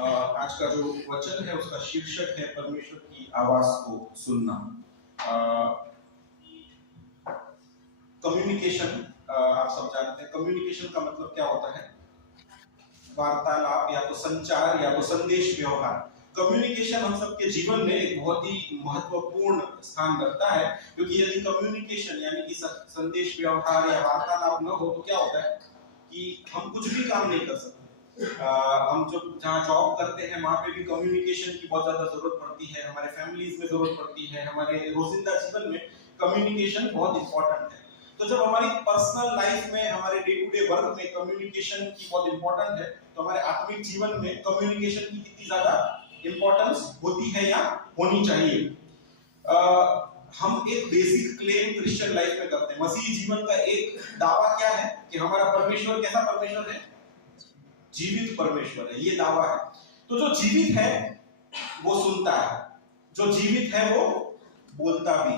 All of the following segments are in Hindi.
आज का जो वचन है उसका शीर्षक है परमेश्वर की आवाज को सुनना। कम्युनिकेशन, आप सब जानते हैं कम्युनिकेशन का मतलब क्या होता है? वार्तालाप या तो संचार या तो संदेश व्यवहार। कम्युनिकेशन हम सबके जीवन में एक बहुत ही महत्वपूर्ण स्थान रखता है, क्योंकि यदि कम्युनिकेशन यानी कि संदेश व्यवहार या वार्तालाप न हो तो क्या होता है कि हम कुछ भी काम नहीं कर सकते। हम जो जहाँ जॉब करते हैं वहाँ पे भी कम्युनिकेशन की बहुत ज्यादा जरूरत पड़ती है, हमारे फैमिलीज में जरूरत पड़ती है, हमारे रोजिंदा जीवन में कम्युनिकेशन बहुत इंपॉर्टेंट है। तो जब हमारी पर्सनल लाइफ में, हमारे डे टू डे वर्क में कम्युनिकेशन की बहुत इंपॉर्टेंट है, तो हमारे आत्मिक जीवन में कम्युनिकेशन की कितनी ज्यादा इंपॉर्टेंस होती है या होनी चाहिए। हम एक बेसिक क्लेम क्रिश्चियन लाइफ में करते हैं। मसीही जीवन का एक दावा क्या है कि हमारा परमेश्वर कैसा परमेश्वर है? जीवित परमेश्वर है, ये दावा है। तो जो जीवित है वो सुनता है, जो जीवित है वो बोलता भी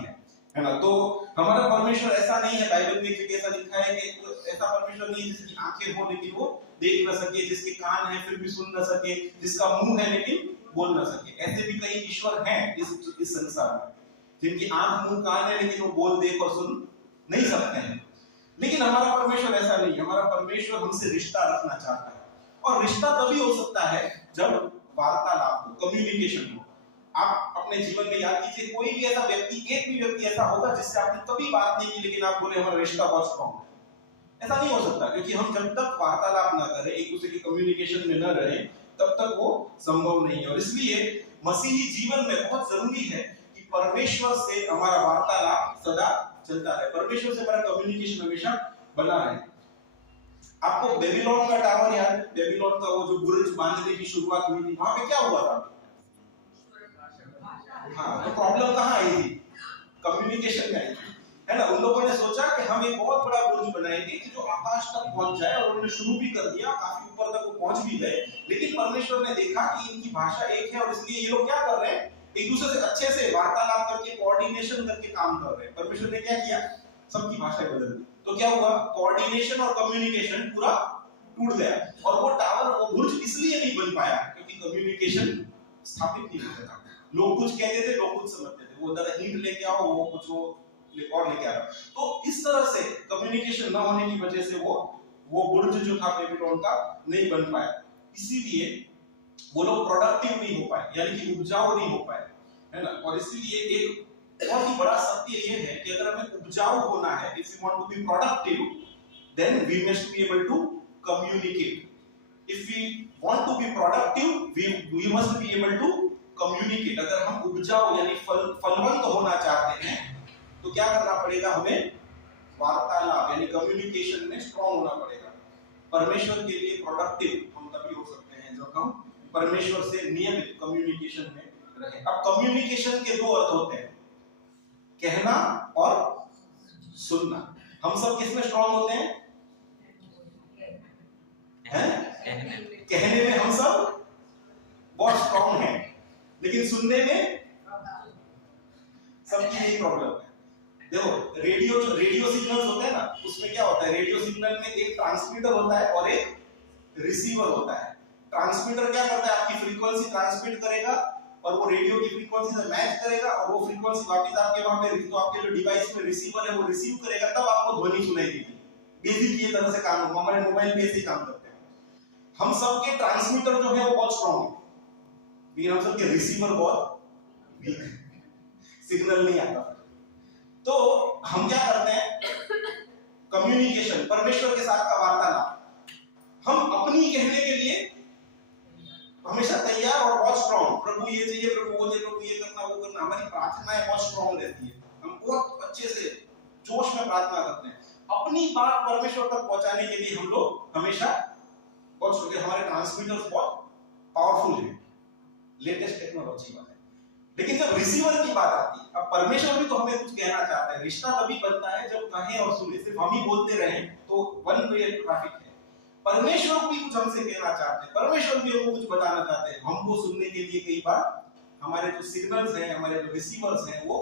है ना। तो हमारा परमेश्वर ऐसा नहीं है, बाइबल में क्योंकि ऐसा लिखा है कि ऐसा परमेश्वर नहीं है जिसकी आंखें हो लेकिन वो देख न सके, जिसके कान है फिर भी सुन न सके, जिसका मुंह है लेकिन बोल न सके। ऐसे भी कई ईश्वर हैं इस संसार में, जिनकी आंख मुंह कान है लेकिन वो बोल देख और सुन नहीं सकते हैं। लेकिन हमारा परमेश्वर ऐसा नहीं। हमारा परमेश्वर हमसे रिश्ता रखना चाहता है, और रिश्ता तभी हो सकता है जब वार्तालाप हो, कम्युनिकेशन हो। आप अपने जीवन में याद कीजिए, कोई भी ऐसा व्यक्ति, एक भी व्यक्ति ऐसा होगा जिससे आपने कभी बात नहीं की लेकिन आप बोले हमारा रिश्ता बहुत स्ट्रांग है। ऐसा नहीं हो सकता, क्योंकि हम जब तक वार्तालाप ना करें, एक दूसरे की कम्युनिकेशन में न रहे, तब तक वो संभव नहीं है। और इसलिए मसीही जीवन में बहुत जरूरी है कि परमेश्वर से हमारा वार्तालाप सदा चलता रहे, परमेश्वर से हमारा कम्युनिकेशन हमेशा बना रहे। आपको बेबीलोन का टावर याद है? बेबीलोन का वो जो बुर्ज बांधने की शुरुआत हुई थी, वहां पे क्या हुआ था? हाँ, तो प्रॉब्लम कहाँ आई थी? कम्युनिकेशन में आई थी, है ना। उन लोगों ने सोचा कि हम एक बहुत बड़ा बुर्ज बनाएंगे कि जो आकाश तक पहुंच जाए, और उन्होंने शुरू भी कर दिया, काफी ऊपर तक वो पहुंच भी गए। लेकिन परमेश्वर ने देखा कि इनकी भाषा एक है, और इसलिए ये लोग क्या कर रहे हैं? एक दूसरे से अच्छे से वार्तालाप करके, कोऑर्डिनेशन करके काम कर रहे हैं। परमेश्वर ने क्या किया? सबकी भाषा बदल दी। तो क्या हुआ? कोऑर्डिनेशन और कम्युनिकेशन पूरा टूट गया, और वो टावर, वो बुर्ज इसलिए नहीं बन पाया क्योंकि कम्युनिकेशन स्थापित नहीं होता था। लोग कुछ कहते थे, लोग कुछ समझते थे, वो दादा ईंट लेके आओ, वो कुछ वो और लेके आ रहा। तो इस तरह से कम्युनिकेशन न होने की वजह से वो बुर्ज जो था बेबीलोन का नहीं बन पाया। इसीलिए वो लोग प्रोडक्टिव नहीं हो पाए, यानी कि उपजाऊ नहीं हो पाए, है ना। और इसीलिए एक बहुत ही बड़ा सत्य ये है कि अगर हमें उपजाऊ होना है, if you want to be productive, then we must be able to communicate. If we want to be productive, we must be able to communicate. अगर हम उपजाऊ यानी फलवंत होना चाहते हैं तो क्या करना पड़ेगा? हमें वार्तालाप यानी कम्युनिकेशन में स्ट्रांग होना पड़ेगा। परमेश्वर के लिए प्रोडक्टिव हम तभी हो सकते हैं जब हम परमेश्वर से नियमित कम्युनिकेशन में रहें। अब कम्युनिकेशन के दो अर्थ होते हैं, कहना और सुनना। हम सब किसमें स्ट्रांग होते हैं? कहने में हम सब बहुत स्ट्रांग हैं, लेकिन सुनने में सबकी यही प्रॉब्लम है। देखो, रेडियो सिग्नल्स होते हैं ना, उसमें क्या होता है? रेडियो सिग्नल में एक ट्रांसमीटर होता है और एक रिसीवर होता है। ट्रांसमीटर क्या करता है? आपकी फ्रीक्वेंसी ट्रांसमिट करेगा और वो रेडियो की फ्रीक्वेंसी से मैच करेगा, और वो फ्रीक्वेंसी वापस आपके वहां पे, तो आपके जो डिवाइस में रिसीवर है वो रिसीव करेगा, तब आपको ध्वनि सुनाई देगी। बेसिक ये तरह से काम होगा। हमारे मोबाइल पे ऐसे काम करते हैं। हम सबके ट्रांसमीटर जो है वो बहुत स्ट्रांग है, लेकिन हम सबके रिसीवर बहुत वीक है, सिग्नल नहीं आता। तो हम क्या करते हैं? कम्युनिकेशन, परमेश्वर के साथ का वार्तालाप, हम अपनी कहने के लिए हमेशा तैयार और बहुत स्ट्रांग। प्रभु ये चाहिए, प्रभु वो चाहिए, प्रभु ये करना, वो करना। हमारी प्रार्थनाएं बहुत स्ट्रांग रहती है, हम बहुत अच्छे से जोश में प्रार्थना करते हैं। अपनी बात परमेश्वर तक पहुंचाने के लिए हम लोग हमेशा बहुत छोटे, हमारे ट्रांसमीटर्स बहुत पावरफुल हैं, लेटेस्ट टेक्नोलॉजी वाले। लेकिन जब रिसीवर की बात आती है, अब परमेश्वर भी तो हमें कुछ कहना चाहता है। रिश्ता तभी बनता है जब कहें और सुने, सिर्फ हम ही बोलते रहें तो वन वे ट्रैफिक है। परमेश्वर भी कुछ हमसे कहना चाहते हैं, परमेश्वर भी हमको कुछ बताना चाहते हैं। हमको सुनने के लिए कई बार हमारे जो सिग्नल्स हैं, हमारे जो रिसीवर्स हैं, वो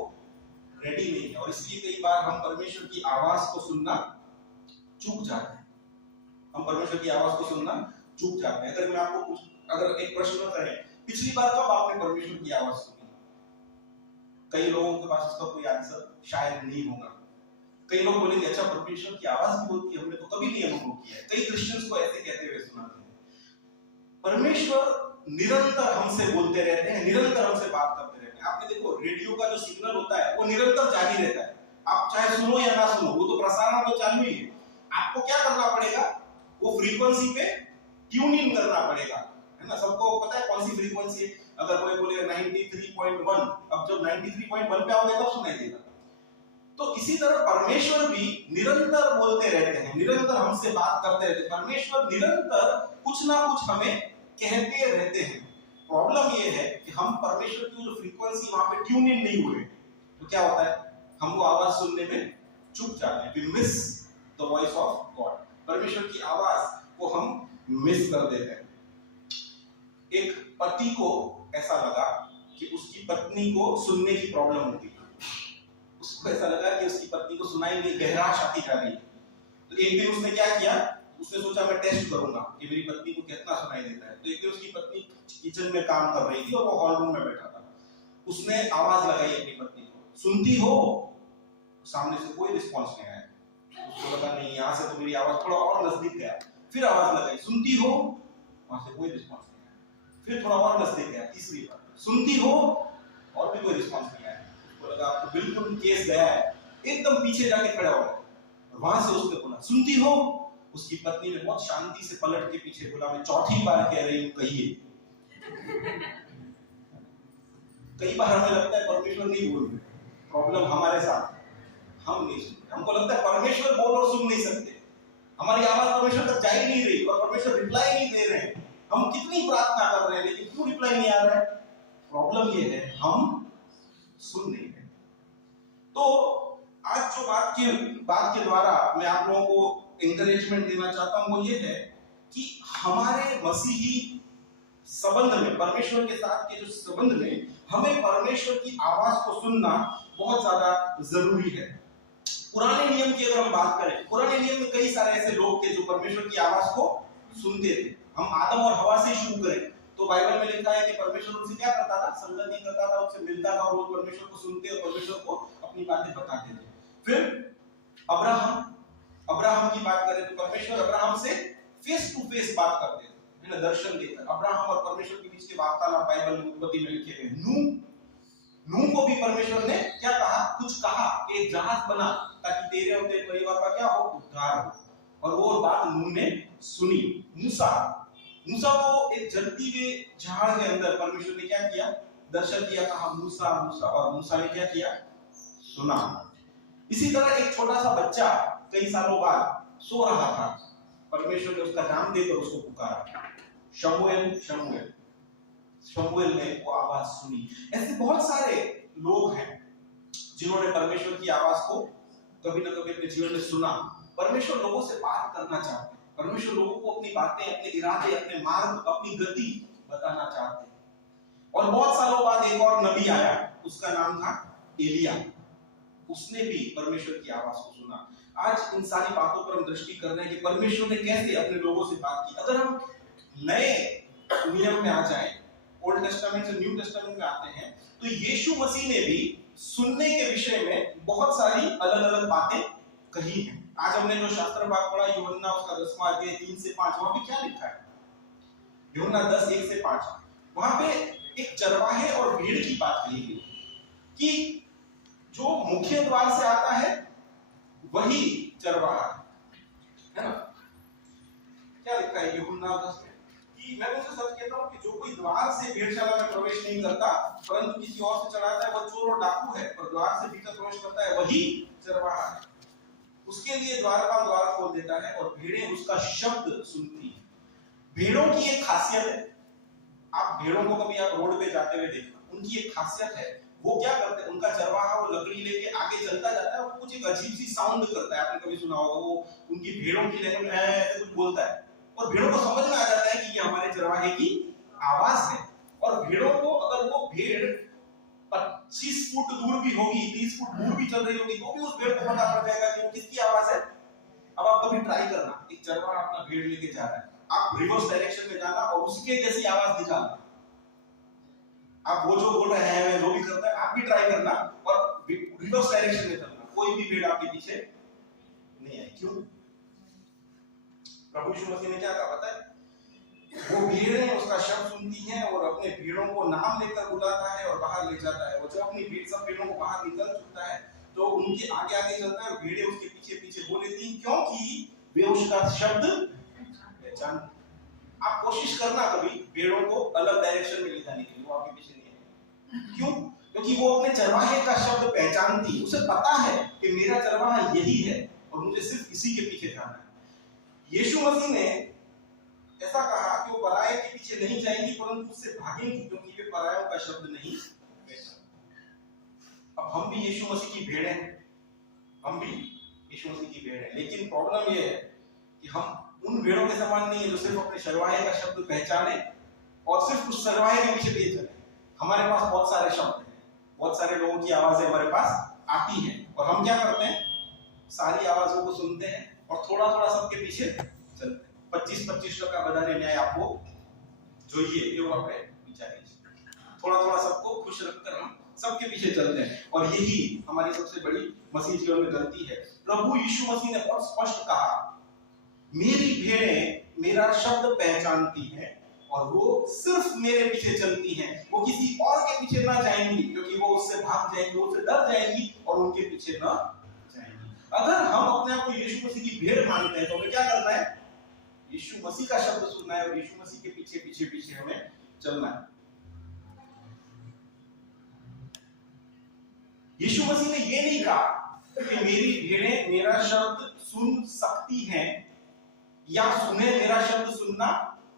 रेडी नहीं है, और इसलिए कई बार हम परमेश्वर की आवाज को सुनना चूक जाते हैं। हम परमेश्वर की आवाज को सुनना चूक जाते हैं। अगर मैं आपको कुछ अगर एक प्रश्न करें, पिछली बार कब आपने परमेश्वर की आवाज सुनी? कई लोगों के पास इसका कोई आंसर शायद नहीं होगा। कई लोग बोलेंगे अच्छा परमेश्वर की आवाज भी होती है, हमने तो कभी नहीं अनुभव किया है। कई क्रिश्चियंस को ऐसे कहते हुए सुना है। परमेश्वर निरंतर हमसे बोलते रहते हैं, निरंतर हमसे बात करते रहते हैं। आपने देखो रेडियो का जो सिग्नल होता है वो निरंतर जारी रहता है, आप चाहे सुनो या ना सुनो, वो तो प्रसारण तो चालू ही है। आपको क्या करना पड़ेगा, वो फ्रीक्वेंसी पे ट्यून इन करना पड़ेगा, है ना। सबको पता है कौन सी फ्रीक्वेंसी है। अगर कोई बोले 93.1, अब जब 93.1 पे आओगे तब सुनाई देगा। तो इसी तरह परमेश्वर भी निरंतर बोलते रहते हैं, निरंतर हमसे बात करते रहते हैं। परमेश्वर निरंतर कुछ ना कुछ हमें कहते रहते हैं। प्रॉब्लम ये है कि हम परमेश्वर की जो फ्रीक्वेंसी वहां पे ट्यून इन नहीं हुए, तो क्या होता है, हम वो आवाज सुनने में चूक जाते हैं। We miss the voice of God. परमेश्वर की आवाज को हम मिस कर देते हैं। एक पति को ऐसा लगा कि उसकी पत्नी को सुनने की प्रॉब्लम होती है। उसको ऐसा लगा कि उसकी पत्नी को सुनाई नहीं, बहराश आती जा रही है। तो एक दिन उसने क्या किया, उसने सोचा मैं टेस्ट करूंगा कि मेरी पत्नी को कितना सुनाई देता है। तो एक दिन उसकी पत्नी किचन में काम कर रही थी और वो हॉल रूम में बैठा था। उसने आवाज लगाई अपनी पत्नी को, सुनती हो? सामने से कोई रिस्पॉन्स नहीं आया। उसको लगा नहीं, यहाँ से तो मेरी आवाज थोड़ा और नजदीक गया। फिर आवाज लगाई, सुनती हो? वहां से कोई रिस्पॉन्स नहीं आया। फिर थोड़ा और नजदीक गया, तीसरी बार, सुनती हो? और भी कोई रिस्पॉन्स नहीं आया। उसको लगा अब तो बिल्कुल केस गया है, एकदम पीछे जाके खड़ा हो गया। वहां से उसने बोला, सुनती हो? उसकी पत्नी ने बहुत शांति से पलट के पीछे बोला, मैं चौथी बार कह रही हूँ, कहिए। कई बार हमें लगता है परमेश्वर नहीं बोल रहे, प्रॉब्लम हमारे साथ, हम नहीं सुनते। हमको लगता है परमेश्वर बोल और सुन नहीं सकते, हमारी आवाज परमेश्वर तक जा ही नहीं रही और परमेश्वर रिप्लाई नहीं दे रहे हैं। हम कितनी प्रार्थना कर रहे हैं लेकिन क्यों रिप्लाई नहीं आ रहा है? प्रॉब्लम ये है, हम सुन नहीं रहे। तो आज जो बात के द्वारा मैं आप लोगों को एंकरेजमेंट देना चाहता हूं वो ये है कि हमारे मसीही संबंध में, परमेश्वर के साथ के जो संबंध में, हमें परमेश्वर की आवाज को सुनना बहुत ज्यादा जरूरी है। पुराने नियम की अगर हम बात करें, पुराने नियम में कई सारे ऐसे लोग थे जो परमेश्वर की आवाज को सुनते थे। हम आदम और हवा से शुरू करें तो बाइबल में लिखा है कि परमेश्वर उनसे क्या करता था, संगति करता था, उनसे मिलता था और वो परमेश्वर को सुनते और परमेश्वर को अपनी बातें बताते थे। फिर अब्राहम की बात करें तो परमेश्वर अब्राहम से फेस टू फेस बात करते थे, है ना, दर्शन देकर। अब्राहम और परमेश्वर के बीच के वार्तालाप बाइबल में उत्पत्ति में लिखे गए। नूह को भी परमेश्वर ने क्या कहा, कुछ कहा कि एक जहाज बना ताकि तेरे और तेरे परिवार का क्या हो, उद्धार हो, और वो बात नूह ने सुनी। मूसा को एक जलती हुए झाड़ के अंदर परमेश्वर ने क्या किया, दर्शन दिया, कहा मूसा मूसा, और मूसा ने क्या किया, सुना। इसी तरह एक छोटा सा बच्चा कई सालों बाद सो रहा था, परमेश्वर ने उसका नाम देकर उसको पुकारा, शमूएल शमूएल। शमूएल ने वो आवाज सुनी। ऐसे बहुत सारे लोग हैं जिन्होंने परमेश्वर की आवाज को कभी ना कभी अपने जीवन में सुना। परमेश्वर लोगों से बात करना चाहते हैं, परमेश्वर लोगों को अपनी बातें, अपने इरादे, अपने मार्ग, अपनी गति बताना चाहते हैं। और बहुत सालों बाद एक और नबी आया, उसका नाम था एलिया। उसने भी परमेश्वर की आवाज को सुना। आज इन सारी बातों पर हम दृष्टि कर रहे हैं कि परमेश्वर ने कैसे अपने लोगों से बात की। अगर हम नए नियम में आ जाएं, ओल्ड टेस्टामेंट से न्यू टेस्टामेंट में आते हैं, तो यीशु मसीह ने भी सुनने के विषय में बहुत सारी अलग अलग बातें कही हैं। आज हमने जो शास्त्र भाग पढ़ा, यूहन्ना उसका 10वां अध्याय 3 से 5, वहां पे क्या लिखा है, यूहन्ना 10 1 से 5, वहां पे एक चरवाहे और भेड़ की बात कही गई कि जो मुख्य द्वार से आता है वही चरवाहा है ना। क्या लिखा है यूहन्ना 10 में कि मैं उनसे सच कहता हूं कि जो कोई द्वार से भेड़शाला में प्रवेश नहीं करता परंतु किसी और से चढ़ाता है, वह चोर और डाकू है, पर द्वार से भीतर प्रवेश करता है वही चरवाहा है। उसके लिए द्वारपाल द्वार खोल देता है और भेड़ें उसका शब्द सुनती हैं। भेड़ों की एक खासियत है, आप भेड़ों को कभी आप रोड पे जाते हुए देखना, उनकी एक खासियत है, वो क्या करते हैं, उनका चरवाहा वो लकड़ी लेके आगे चलता जाता है और कुछ एक अजीब सी साउंड करता है। आपने कभी सुना होगा, वो उनकी भेड़ों की लैंग्वेज में ऐसे कुछ बोलता है और भेड़ों को समझ में आ जाता है कि ये हमारे चरवाहे की आवाज है। और भेड़ों को अगर वो भेड़ 25 फुट दूर भी होगी, 30 फुट दूर भी चल रही होगी, तो भी उस भेड़ को पता पड़ जाएगा कि वो किसकी आवाज है। अब आप कभी ट्राई करना, एक चरवाहा अपना भेड़ लेके जा रहा है, आप रिवर्स डायरेक्शन में जाना और उसके जैसी आवाज निकालना। आप वो जो बोल रहे हैं, जो भी करता है, आप भी ट्राई करना और रिवर्स डायरेक्शन में चलना। कोई भी भेड़ आपके पीछे नहीं आए। क्यों? प्रभु यीशु मसीह ने क्या कहा पता है? वो भेड़ें उसका शब्द सुनती हैं और अपने भेड़ों को नाम लेकर बुलाता है और बाहर ले जाता है। वो जब अपनी सब भेड़ों को बाहर निकल चुकता है तो उनके आगे आगे चलता है और भेड़ें उसके पीछे पीछे बोल लेती हैं, क्योंकि वे उसका शब्द पहचान। आप कोशिश करना कभी भेड़ों को अलग डायरेक्शन में ले जाने के लिए, वो आपके पीछे नहीं है। क्यों? क्योंकि वो अपने चरवाहे का शब्द पहचानती है। उसे पता है कि मेरा चरवाहा यही है और मुझे सिर्फ इसी के पीछे जाना है। यीशु मसीह ने ऐसा कहा कि वो पराये के पीछे नहीं जाएंगी परंतु उससे भागेंगी, क्योंकि वे परायों का शब्द नहीं पहचानते। अब हम भी यीशु मसीह की भेड़ हैं, हम भी यीशु मसीह की भेड़ हैं, लेकिन प्रॉब्लम ये है कि हम उन भेड़ों के समान नहीं है जो सिर्फ अपने चरवाहे का शब्द पहचाने और सिर्फ उस चरवाहे के पीछे चले। हमारे पास बहुत सारे शब्द हैं, बहुत सारे लोगों की आवाजें हमारे पास आती हैं और हम क्या करते हैं? सारी आवाजों को सुनते हैं और थोड़ा थोड़ा सबके पीछे चलते हैं। 25-25% बधाने न्याय आपको જોઈએ એવું આપણે વિચારીએ છીએ। थोड़ा थोड़ा सबको खुश रखकर हम सबके पीछे चलते हैं और यही हमारी सबसे बड़ी मसीह जीवन में गलती है। प्रभु यीशु मसीह ने बहुत स्पष्ट कहा, मेरी भेड़ें मेरा शब्द पहचानती हैं और वो सिर्फ मेरे पीछे चलती हैं। वो किसी और के पीछे ना जाएंगी, क्योंकि वो उससे भाग जाएंगी, उससे डर जाएंगी और उनके पीछे ना जाएंगी। अगर हम अपने आप को यीशु मसीह की भेड़ मानते हैं तो हमें क्या करना है? यीशु मसीह का शब्द सुनना है और यीशु मसीह के पीछे पीछे पीछे हमें चलना है। यीशु मसीह ने ये नहीं कहा कि मेरी भेड़ें मेरा शब्द सुन सकती हैं या सुने मेरा शब्द सुनना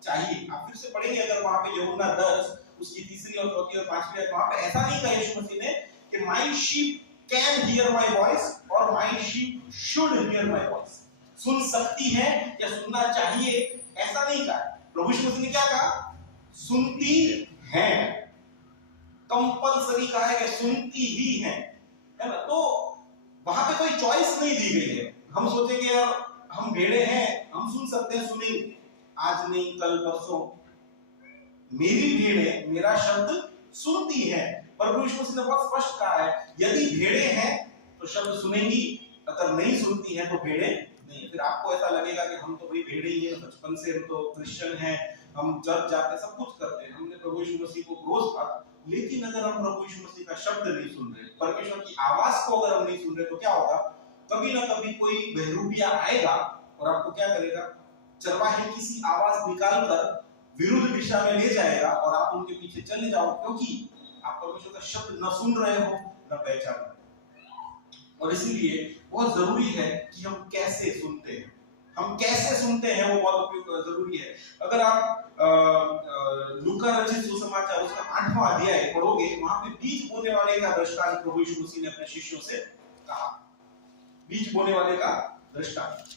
चाहिए। आप फिर से पढ़ेंगे अगर वहां पे यूहन्ना 10 उसकी 3री और 4थी और 5वीं आयत, वहां पे ऐसा नहीं कहा यीशु मसीह ने कि my sheep can hear my voice और my sheep should hear my voice. सुन सकती है या सुनना चाहिए, ऐसा नहीं कहा। प्रभु यीशु मसीह ने क्या कहा? सुनती है। कंपल्सरी कहा है कि सुनती ही है ना? तो वहां पे कोई चॉइस नहीं दी गई है। हम सोचेंगे यार हम भेड़े हैं, हम सुन सकते हैं, सुनेंगे, आज नहीं कल परसों। मेरी भेड़ें मेरा शब्द सुनती है। प्रभु यीशु मसीह ने बहुत स्पष्ट कहा है, यदि भेड़ें हैं तो शब्द सुनेंगी, अगर नहीं सुनती हैं तो भेड़ें नहीं। फिर आपको ऐसा लगेगा कि हम तो भाई भेड़े ही हैं, बचपन से हम तो क्रिश्चियन हैं, हम चर्च जाते, सब कुछ करते हैं, हमने प्रभु यीशु मसीह को रोज पढ़ा। लेकिन अगर हम प्रभु यीशु मसीह का शब्द नहीं सुन रहे, परमेश्वर की आवाज को अगर हम नहीं सुन रहे, तो क्या होगा? कभी ना कभी कोई बहरूपिया आएगा और आपको क्या करेगा? चरवाहे किसी आवाज निकालकर विरुद्ध दिशा में ले जाएगा और आप उनके पीछे चले जाओ, क्योंकि आप परमेश्वर का शब्द न सुन रहे हो न पहचान रहे हो। और इसीलिए बहुत जरूरी है कि हम कैसे सुनते हैं, हम कैसे सुनते हैं वो बहुत जरूरी है। अगर आप लूका रचित सुसमाचार उसका 8वां अध्याय पढ़ोगे, वहां पे बीज बोने वाले का दृष्टांत प्रभु यीशु मसीह ने अपने शिष्यों से कहा। बीज बोने वाले का दृष्टांत,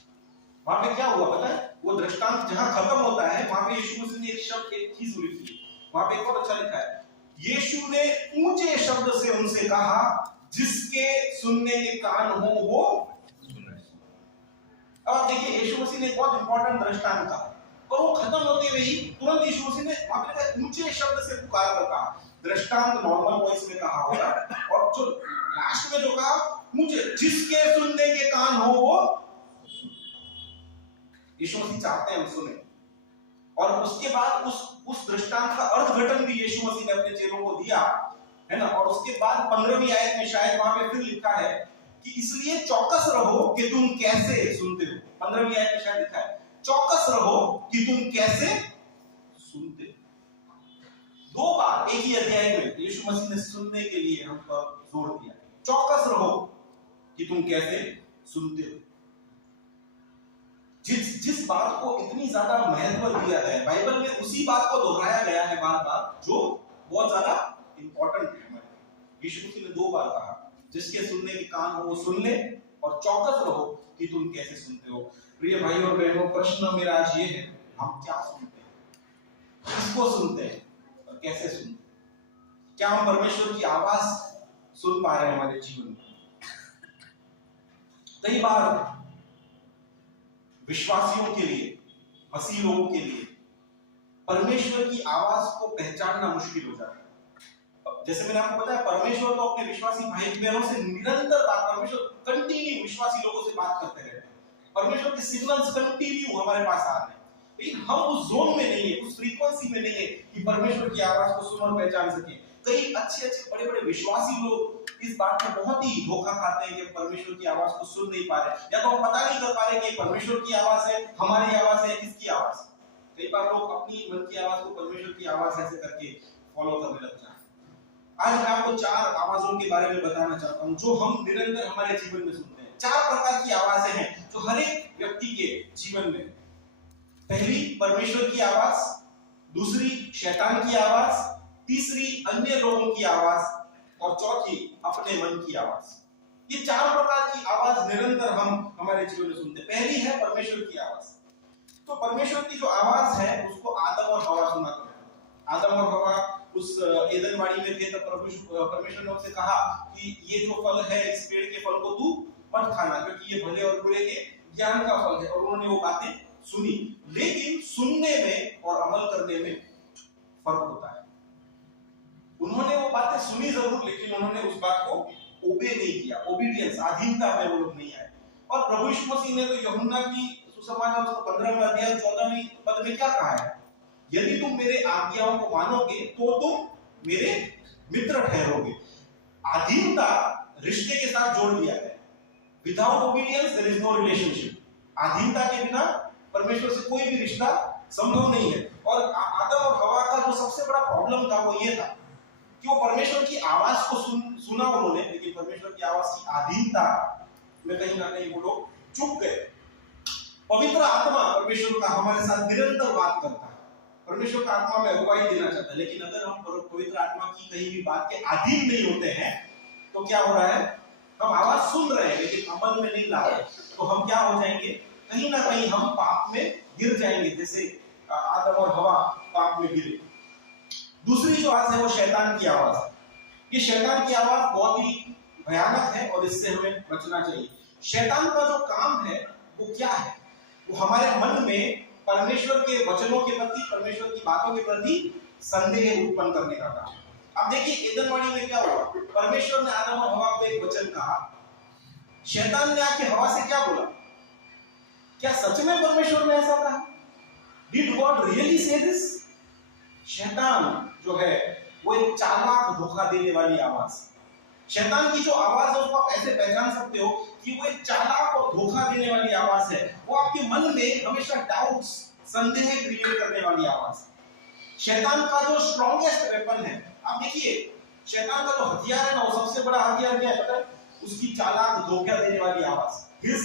वहां पे क्या हुआ पता है? वो दृष्टांत जहां खत्म होता है वहां पे यीशु मसीह ने एक शब्द, एक चीज लिखी है। वहां पे बहुत अच्छा लिखा है, यीशु ने ऊंचे शब्द से उनसे कहा, जिसके सुनने के कान हो वो सुने। अब देखिए यीशु मसीह ने बहुत इंपॉर्टेंट दृष्टांत कहा और वो खत्म होते हुए ही तुरंत यीशु मसीह ने वहां पे ऊंचे शब्द से पुकार कर कहा। दृष्टांत नॉर्मल वॉइस में कहा होगा और जो लास्ट में जो कहा ऊंचे, जिसके सुनने के कान हो वो। यीशु मसीह चाहते हैं हम सुने। और उसके बाद उस दृष्टांत का अर्थघटन भी यीशु मसीह ने अपने चेलों को दिया, है ना? और उसके बाद 15वीं आयत में शायद वहां पे फिर लिखा है कि इसलिए चौकस रहो कि तुम कैसे सुनते हो। 15वीं आयत में शायद लिखा है, चौकस रहो कि तुम कैसे सुनते हो। 2 बार एक ही अध्याय में यीशु मसीह ने सुनने के लिए हम पर जोर दिया। चौकस रहो कि तुम कैसे सुनते हो। जिस बात को इतनी ज्यादा महत्व दिया गया है, बाइबल में उसी बात को दोहराया गया है बार बार, जो बहुत ज्यादा इंपॉर्टेंट है हमारे लिए। यीशु मसीह ने 2 बार कहा, जिसके सुनने के कान हो वो सुन ले, और चौकस रहो कि तुम कैसे सुनते हो। प्रिय भाई और बहनों, प्रश्न मेरा आज ये है, हम क्या सुनते हैं, किसको सुनते हैं और कैसे सुनते हैं? क्या हम परमेश्वर की आवाज सुन पा रहे हैं हमारे जीवन में? कई बार विश्वासियों के लिए मसीह लोगों के लिए परमेश्वर की आवाज को पहचानना मुश्किल हो जाता है। जैसे मैंने आपको बताया, परमेश्वर तो अपने विश्वासी भाई बहनों से निरंतर बात, परमेश्वर कंटिन्यू विश्वासी लोगों से बात करते रहते हैं। परमेश्वर के सिग्नल्स कंटिन्यू हमारे पास आ रहे हैं, लेकिन हम उस जोन में नहीं है, उस फ्रीक्वेंसी में नहीं है कि परमेश्वर की आवाज को सुन और पहचान सके। कई अच्छे बड़े बड़े विश्वासी लोग इस बात में बहुत ही धोखा खाते हैं कि परमेश्वर की आवाज को सुन नहीं पा रहे, या तो हम पता नहीं कर पा रहे कि परमेश्वर की आवाज है, हमारी आवाज है, किसकी आवाज। कई बार लोग अपनी मन की आवाज को परमेश्वर की आवाज ऐसे करके फॉलो करने लगते हैं। आज मैं आपको 4 आवाजों के बारे में बताना चाहता हूं जो हम निरंतर हमारे जीवन में सुनते हैं। 4 प्रकार की आवाजें हैं जो हर एक व्यक्ति के जीवन में। पहली परमेश्वर की आवाज, दूसरी शैतान की आवाज, तीसरी अन्य लोगों की आवाज, और चौथी अपने मन की आवाज। ये 4 प्रकार की आवाज निरंतर हम हमारे जीवन में सुनते हैं। पहली है परमेश्वर की आवाज। तो परमेश्वर की जो आवाज है उसको आदम और हवा सुना करते थे। आदम और हवा उस एदन वाड़ी में थे, तब परमेश्वर ने उनसे कहा कि ये जो फल है, इस पेड़ के फल को तू मत खाना, क्योंकि ये भले और बुरे के ज्ञान का फल है। और उन्होंने वो बातें सुनी, लेकिन सुनने में और अमल करने में फर्क होता है। उन्होंने वो बातें सुनी जरूर, लेकिन उन्होंने उस बात को ओबे नहीं किया। ओबीडियंस, अधीनता में वो लोग नहीं आए। और प्रभु यीशु मसीह ने तो यूहन्ना की सुसमाचार 15वें अध्याय 14वें पद में क्या कहा है? यदि तुम मेरे आज्ञाओं को मानोगे तो तुम मेरे मित्र ठहरोगे। अधीनता रिश्ते के साथ जोड़ दिया है। Without obedience there is no relationship. अधीनता के बिना परमेश्वर से कोई भी रिश्ता संभव नहीं है। और आदम और हवा का जो सबसे बड़ा प्रॉब्लम था वो ये था कि वो परमेश्वर की आवाज को सुना उन्होंने, लेकिन परमेश्वर की आवाज की अधीनता में कहीं ना कहीं वो लोग चूक गए। पवित्र आत्मा परमेश्वर का हमारे साथ निरंतर बात करता है। परमेश्वर का आत्मा में अगुवाई देना चाहता है, लेकिन अगर हम पवित्र आत्मा की कहीं भी बात के अधीन नहीं होते हैं तो क्या हो रहा है? हम आवाज सुन रहे हैं लेकिन अमल में नहीं ला रहे, तो हम क्या हो जाएंगे? कहीं ना कहीं हम पाप में गिर जाएंगे, जैसे आदम और हवा पाप में गिरे। दूसरी जो आवाज है वो शैतान की आवाज है। ये शैतान की आवाज बहुत ही भयानक है और इससे हमें बचना चाहिए। शैतान का जो काम है वो क्या है? वो हमारे मन में परमेश्वर के वचनों के प्रति, परमेश्वर की बातों के प्रति संदेह उत्पन्न करने का काम। अब देखिए एदन वाड़ी में क्या हुआ? परमेश्वर ने आदम और हवा को एक वचन कहा, शैतान ने आके हवा से क्या बोला? क्या सच में परमेश्वर ने ऐसा कहा? Did God really say this? शैतान जो है वो एक चालाक, धोखा देने वाली आवाज। शैतान की जो आवाज है उसको आप ऐसे पहचान सकते हो कि वो एक चालाक और धोखा देने वाली आवाज है। वो आपके मन में हमेशा डाउट्स, संदेह क्रिएट करने वाली आवाज है। शैतान का जो स्ट्रॉन्गेस्ट वेपन है, आप देखिए शैतान का जो हथियार है ना, वो सबसे बड़ा हथियार क्या है पता है? उसकी चालाक, धोखा देने वाली आवाज, हिज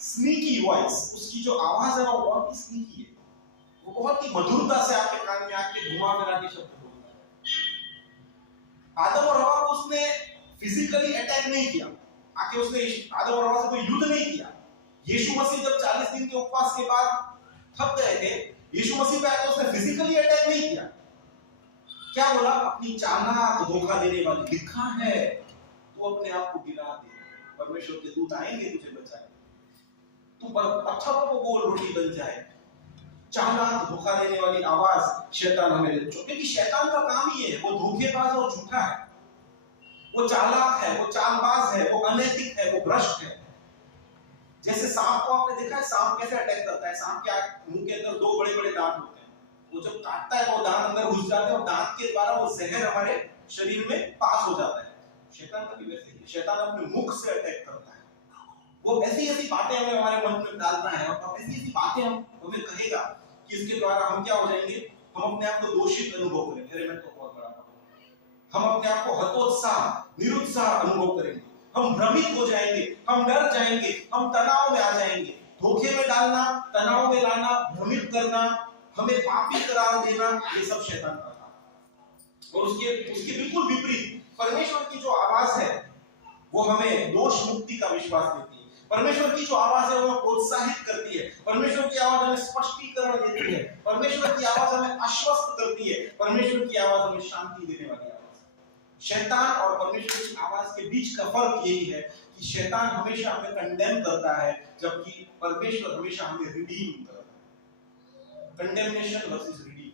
स्नीकी वॉइस। उसकी जो आवाज है ना वो बहुत ही स्नीकी है। वो बहुत ही मधुरता से आपके कान में आके घुमा फिरा के शब्द बोलता है। आदम और हवा को उसने फिजिकली अटैक नहीं किया, आके उसने आदम और हवा से कोई युद्ध नहीं किया। यीशु मसीह जब 40 दिन के उपवास के बाद थक गए थे, यीशु मसीह पे आके उसने फिजिकली अटैक नहीं किया। क्या बोला? अपनी चालाक, धोखा देने वाली, लिखा है तू अपने आप को गिरा दे, परमेश्वर के दूत आएंगे तुझे बचाएंगे, तू पत्थरों को गोल रोटी बन जाए। चालाक, धोखा देने वाली आवाज शैतान हमें देता है, क्योंकि शैतान का काम ही है, वो धोखेबाज और झूठा है, वो चालाक है, वो चालबाज है, वो अनैतिक है, वो भ्रष्ट है। जैसे सांप को आपने देखा है, सांप कैसे अटैक करता है? सांप के मुंह के अंदर 2 बड़े-बड़े दांत होते हैं। वो जब काटता है वो दांत अंदर घुस जाते हैं और दांत के द्वारा वो जहर हमारे शरीर में पास हो जाता है। शैतान का भी वैसे ही, शैतान अपने मुख से अटैक करता है। वो ऐसी बातें हमें हमारे मन में डालता है और ऐसी बातें हमें कहेगा कि इसके द्वारा हम क्या हो जाएंगे? हम अपने आप को दोषित अनुभव करेंगे। अरे मैं तो बहुत बड़ा हूं। हम अपने आप को हतोत्साह, निरुत्साह अनुभव करेंगे, हम भ्रमित हो जाएंगे, हम डर जाएंगे, हम तनाव में आ जाएंगे। धोखे में डालना, तनाव में लाना, भ्रमित करना, हमें पापी करार देना, ये सब शैतान का काम। और उसके बिल्कुल विपरीत परमेश्वर की जो आवाज है वो हमें दोष मुक्ति का विश्वास देती है। परमेश्वर की जो आवाज है वो प्रोत्साहित करती है। परमेश्वर की आवाज हमें स्पष्टीकरण देती है। परमेश्वर की आवाज हमें आश्वस्त करती है। परमेश्वर की आवाज हमें शांति देने वाली आवाज। शैतान और परमेश्वर की आवाज के बीच का फर्क यही है कि शैतान हमेशा हमें कंडेम करता है, जबकि परमेश्वर हमेशा हमें रिडीम करता है। Condemnation versus redeem.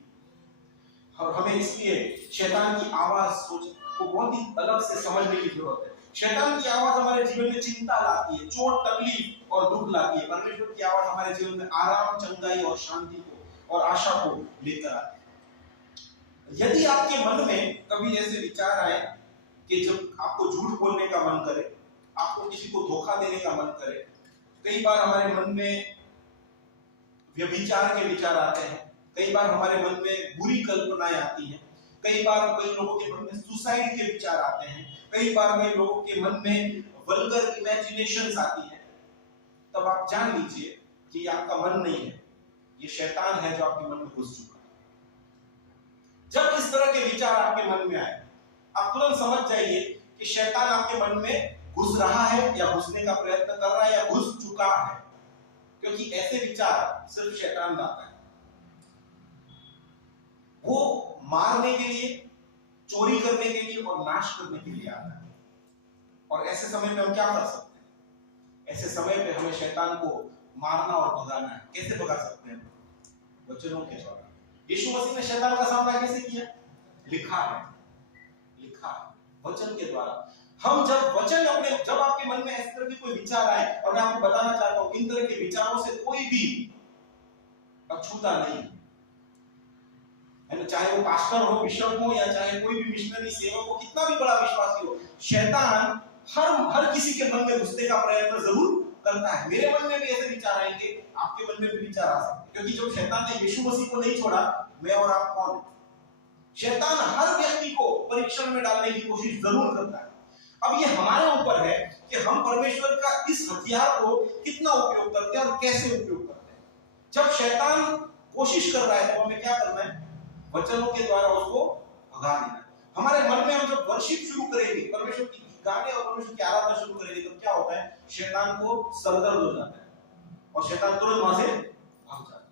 और हमें इसलिए शैतान की आवाज को बहुत ही अलग से समझने की जरूरत है। शैतान की आवाज हमारे जीवन में चिंता लाती है, चोट, तकलीफ और दुख लाती है। परमेश्वर की आवाज हमारे जीवन में आराम, चंगाई और शांति को और आशा को लेकर आती है। यदि आपके मन में कभी ऐसे विचार आए कि जब आपको झूठ बोलने का मन करे, आपको किसी को धोखा देने का मन करे, कई बार हमारे मन में व्यभिचार के विचार आते हैं, कई बार हमारे मन में बुरी कल्पनाएं आती हैं, कई बार कई लोगों के मन में सुसाइड के विचार आते हैं, कई बार कई लोगों के मन में वल्गर इमेजिनेशंस आती हैं, तब आप जान लीजिए कि ये आपका मन नहीं है, ये शैतान है जो आपके मन में घुस चुका है। जब इस तरह के विचार आपके मन में आए, आप तुरंत समझ जाइए कि शैतान आपके मन में घुस रहा है या घुसने का प्रयत्न कर रहा है या घुस चुका है, क्योंकि ऐसे विचार सिर्फ शैतान लाता है। वो मारने के लिए, चोरी करने के लिए और नाश करने के लिए आता है। और ऐसे समय पे हम क्या कर सकते हैं? ऐसे समय पे हमें शैतान को मारना और भगाना है। कैसे भगा सकते हैं? वचनों के द्वारा। यीशु मसीह ने शैतान का सामना कैसे किया? लिखा है वचन के द्वारा। हम जब आपके मन में इस तरह के कोई विचार आए, और मैं आपको बताना चाहता हूं, इन तरह के विचारों से कोई भी अछूता नहीं है ना। चाहे वो पास्टर हो, बिशप हो, या चाहे कोई भी मिशनरी सेवक हो, कितना भी बड़ा विश्वासी हो, शैतान हर किसी के मन में घुसने का प्रयत्न जरूर करता है। मेरे मन में भी ऐसे विचार आएंगे, आपके मन में भी विचार आ सकते हैं, क्योंकि जब शैतान ने यीशु मसीह को नहीं छोड़ा, मैं और आप कौन है? शैतान हर व्यक्ति को परीक्षण में डालने की कोशिश जरूर करता है। अब ये हमारे ऊपर है कि हम परमेश्वर का इस हथियार को कितना उपयोग करते हैं और कैसे उपयोग करते हैं। जब शैतान कोशिश कर रहा है तो हमें क्या करना है? वचनों के द्वारा उसको भगा देना। हमारे मन में हम जब वर्शिप शुरू करेंगे, परमेश्वर की गाने और परमेश्वर की आराधना शुरू करेंगे, तो क्या होता है? शैतान को सरदर्द हो जाता है और शैतान तुरंत वहां से भाग जाता है।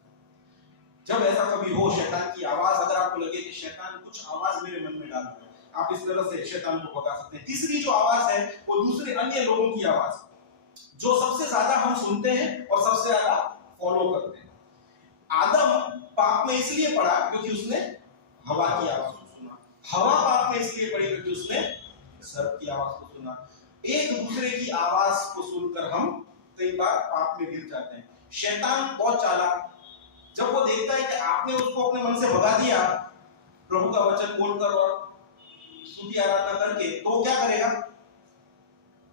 जब ऐसा कभी हो, शैतान की आवाज, अगर आपको लगे कि शैतान कुछ आवाज मेरे मन में डाल रहा है, आप इस तरह से शैतान को भगा सकते हैं। तीसरी जो आवाज है वो दूसरे अन्य लोगों की आवाज, जो सबसे ज्यादा हम सुनते हैं और सबसे ज्यादा फॉलो करते हैं। आदम पाप में इसलिए पड़ा क्योंकि उसने हवा की आवाज को सुना। हवा पाप में इसलिए पड़ी क्योंकि उसने सर्प की आवाज को सुना। एक दूसरे की आवाज को सुनकर हम कई बार पाप में गिर जाते हैं। शैतान बहुत चालाक, जब वो देखता है कि आपने उसको अपने मन से भगा दिया प्रभु का वचन बोलकर और स्तुति आराधना करके, तो क्या करेगा?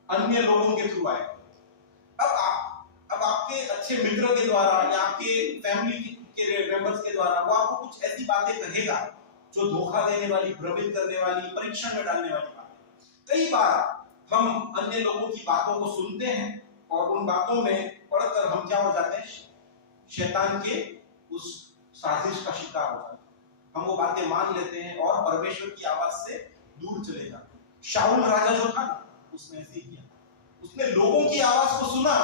अन्य लोगों के थ्रू आएगा। अब आपके अच्छे मित्र के द्वारा या आपके फैमिली के मेंबर्स के द्वारा वो आपको कुछ ऐसी बातें कहेगा जो धोखा देने वाली, भ्रमित करने वाली, परीक्षण में डालने वाली बातें। कई बार हम अन्य लोगों की बातों को सुनते हैं और उन बातों में पढ़कर हम क्या हो जाते हैं? शैतान के उस साजिश का शिकार हो जाते हैं। हम वो बातें मान लेते हैं और परमेश्वर की आवाज से दूर चले जाते हैं। शाऊल राजा जो था, उसने ऐसे ही किया। उसने लोगों की आवाज को सुना